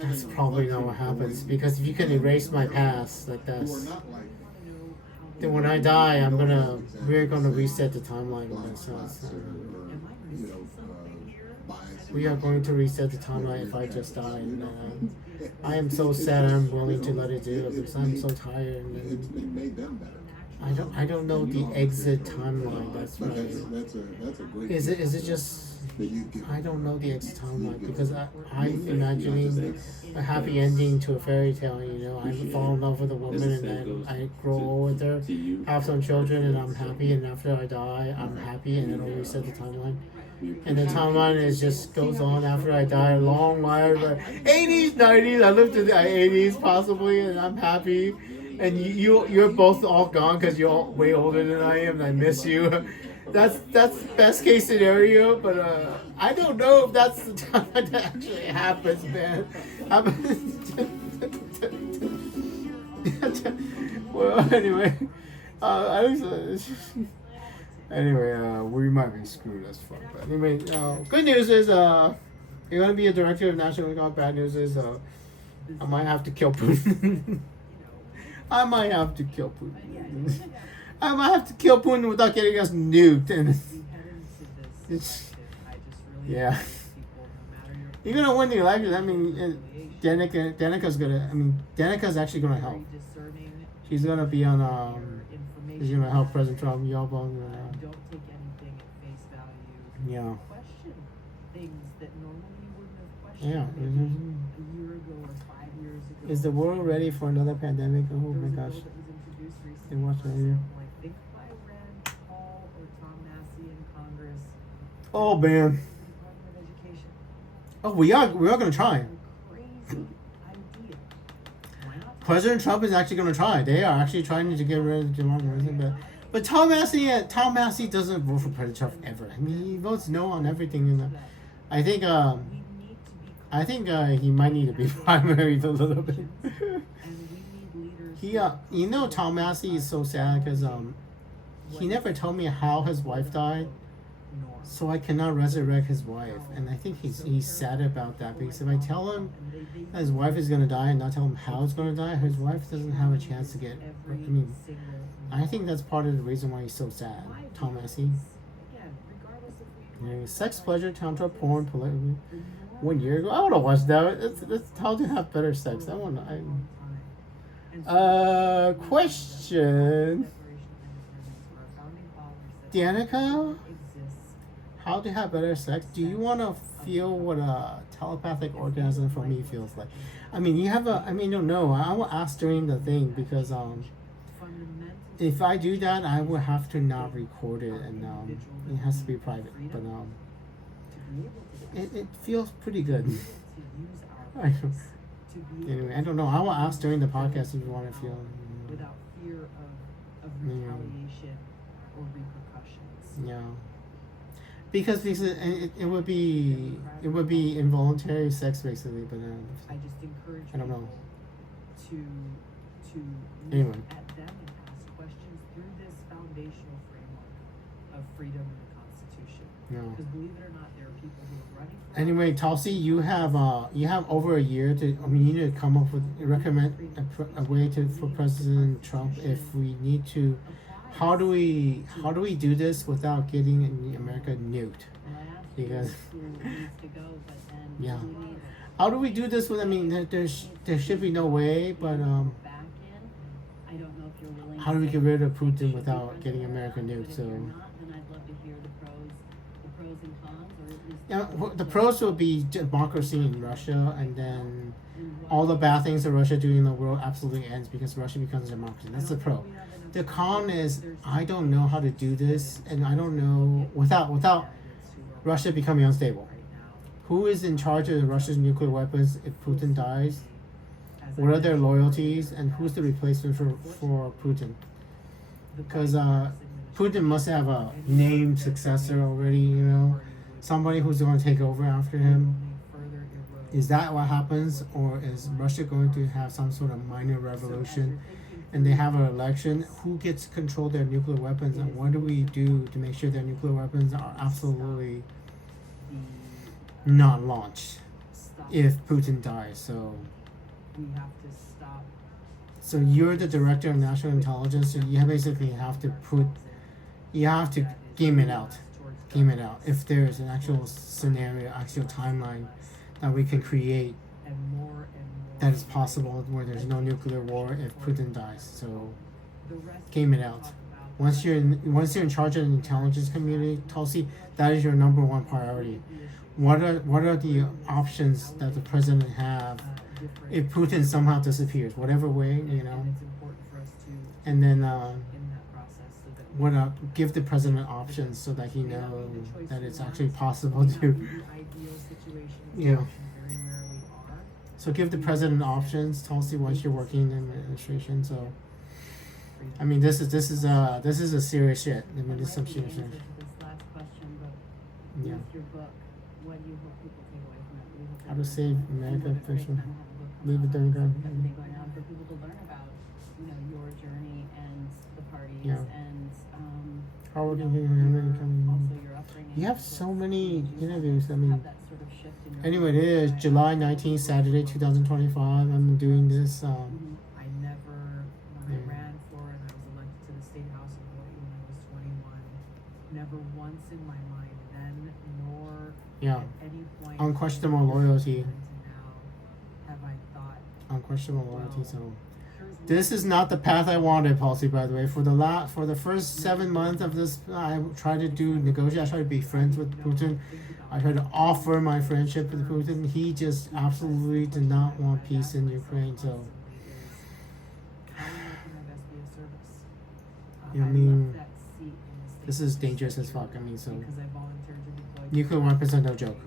that's probably not what happens. Because if you can erase my past like this, then when I die, we're gonna reset the timeline in that sense. We are going to reset the timeline if I just die. And, I am so sad I'm willing to let it do it because I'm so tired. And, I don't know the exit timeline. That's right. Is it just? I don't know the exit timeline because I'm imagining a happy ending to a fairy tale. You know, I fall in love with a woman and then I grow old with her, have some children, and I'm happy. And after I die, I'm happy, and then we reset the timeline. And the timeline just goes on after I die. Long life, 80s, 90s. I lived to the 80s possibly, and I'm happy. And you're both all gone because you're all way older than I am, and I miss you. That's best case scenario, but I don't know if that's the time that actually happens, man. Well, anyway, we might be screwed as fuck. But anyway, good news is you're gonna be a director of National Guard. Bad news is I might have to kill Putin. I might have to kill Putin. I might have to kill Putin without getting us nuked. And yeah. You're gonna win the election. I mean, Danica's actually gonna help. She's gonna be on. She's gonna help President Trump. Yeah. Yeah. Mm-hmm. Is the world ready for another pandemic? Oh my gosh. And what's earlier? Oh man. Oh, we are gonna try. President Trump is actually gonna try. They are actually trying to get rid of democracy, but Tom Massey doesn't vote for President Trump ever. I mean, he votes no on everything. I think he might need to be primaried a little bit. Tom Massey is so sad because he never told me how his wife died, norm. So I cannot resurrect his wife, and I think he's sad about that, because if I tell him that his wife is gonna die and not tell him how it's gonna die, his wife doesn't have a chance to get. I mean, I think that's part of the reason why he's so sad. Tom Massey. Sex pleasure, tantra, porn, polygamy. 1 year ago, I want to watch that. It's how to have better sex. That one. Question. Danica, how to have better sex? Do you want to feel what a telepathic orgasm for me feels like? I mean, you have a. I mean, no. I will ask during the thing, because if I do that, I will have to not record it, and it has to be private. But it feels pretty good. Anyway, I don't know. I will ask during the podcast if you want to feel. Without fear of retaliation or repercussions. Yeah. Because it would be involuntary sex basically, but I just encourage I don't know. to Anyway. look at them and ask questions through this foundational framework of freedom in the Constitution. Yeah. Because believe it or not, there are people who are running for Anyway, Tulsi, you have over a year to. I mean, you need to come up with recommend a way for President Trump if we need to. How do we do this without getting America nuked? Because yeah, how do we do this with? I mean, there should be no way, but how do we get rid of Putin without getting America nuked? So. Yeah, the pros will be democracy in Russia, and then all the bad things that Russia doing in the world absolutely ends because Russia becomes a democracy. That's the pro. The con is I don't know how to do this, and I don't know without Russia becoming unstable. Who is in charge of Russia's nuclear weapons if Putin dies? What are their loyalties, and who's the replacement for Putin? Because Putin must have a named successor already, you know, somebody who's going to take over after him. Is that what happens, or is Russia going to have some sort of minor revolution and they have an election? Who gets to control their nuclear weapons, and what do we do to make sure their nuclear weapons are absolutely not launched if Putin dies? So you're the director of national intelligence, so you basically have to game it out. If there's an actual scenario, actual timeline that we can create that is possible where there's no nuclear war if Putin dies. So game it out. Once you're in charge of the intelligence community, Tulsi, that is your number one priority. What are the options that the president have if Putin somehow disappears, whatever way, you know? And then give the president options so that he knows that it's actually possible to, you know. So give the president options, Tulsi, once you're working in the administration. So, I mean, this is a serious shit. I mean, this is some serious shit. Yeah. How to save America official. Leave it there and go. For people to learn about, your journey and the parties and How would you have so many interviews? I mean, anyway, it is July 19th, Saturday, 2025. I'm doing this. I never, when I ran for and I was elected to the state house of Hawaii when I was 21, never once in my mind then nor at any point Unquestionable loyalty. have I thought Unquestionable loyalty. So this is not the path I wanted, Tulsi, by the way. For the first 7 months of this, I tried to negotiate. I tried to be friends with Putin. I tried to offer my friendship with Putin. He just absolutely did not want peace in Ukraine. So, I mean, this is dangerous as fuck. I mean, so nuclear weapons are no joke.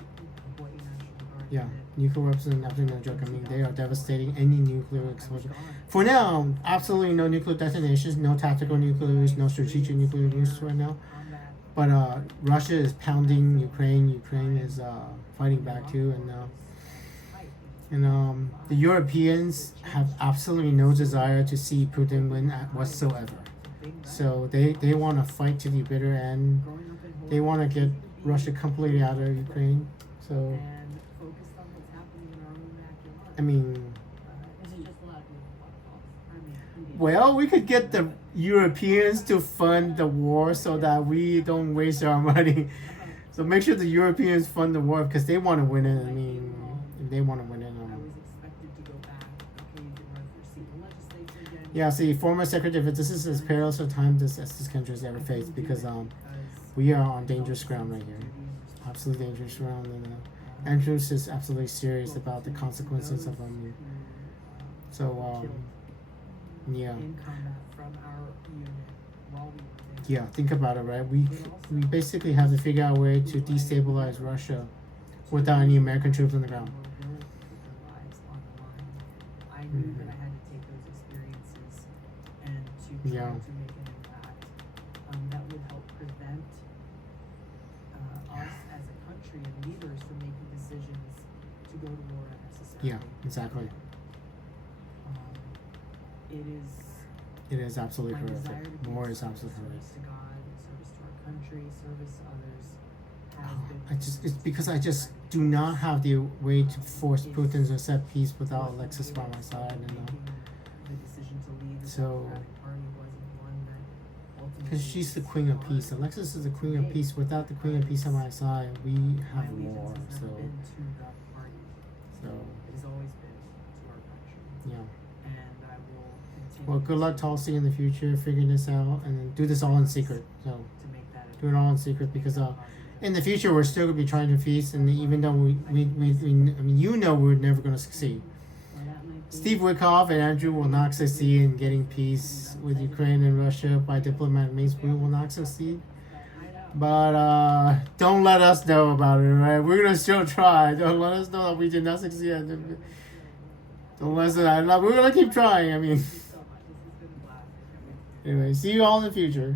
Yeah, nuclear weapons are absolutely no joke. I mean, they are devastating. Any nuclear explosion. For now, absolutely no nuclear detonations, no tactical nuclear use, no strategic nuclear use right now. But Russia is pounding Ukraine. Ukraine is fighting back too, and the Europeans have absolutely no desire to see Putin win whatsoever. So they want to fight to the bitter end. they want to get Russia completely out of Ukraine. So, and focused on what's happening in our own backyard. I mean, This is just a lot of people. well, we could get the Europeans to fund the war so that we don't waste our money. So make sure the Europeans fund the war because they want to win it. I mean, if they want to win it. I was expected to go back. Okay, you can run for a seat in the legislature again. Yeah, see, former Secretary, this is as perilous a time this country has ever faced because we are on dangerous ground right here. Absolutely dangerous ground. And Andrews is absolutely serious about the consequences of so, yeah. In combat from our unit while we were there. Yeah, think about it, right? We basically have to figure out a way to destabilize Russia without any American troops on the ground. I knew that I had to take those experiences and to try to make an impact that would help prevent us as a country and leaders from making decisions to go to war unnecessarily. Yeah, exactly. It is absolutely my desire horrific. to be War is service absolutely horrific. to God, service to our country, service to others it's because I just do not have the way to force Putin to accept peace without Alexis by my side, you know. The decision to leave the So, Democratic Party wasn't one that ultimately because she's the queen of peace. Alexis is the queen of peace. Without the queen of peace on my side, we have war. So, been to the party. so It has always been to our country. yeah. And I will continue Well, good luck, Tulsi, in the future figuring this out, and then do this all in secret. So, to make that do it all in secret because in the future we're still gonna be trying to peace, and even though we I mean, you know, we're never gonna succeed. Steve Witkoff and Andrew will not succeed in getting peace with Ukraine and Russia by diplomatic means. We will not succeed. But don't let us know about it, right? We're gonna still try. Don't let us know that we did not succeed. Don't let us know. We're gonna keep trying. I mean, anyway, see you all in the future.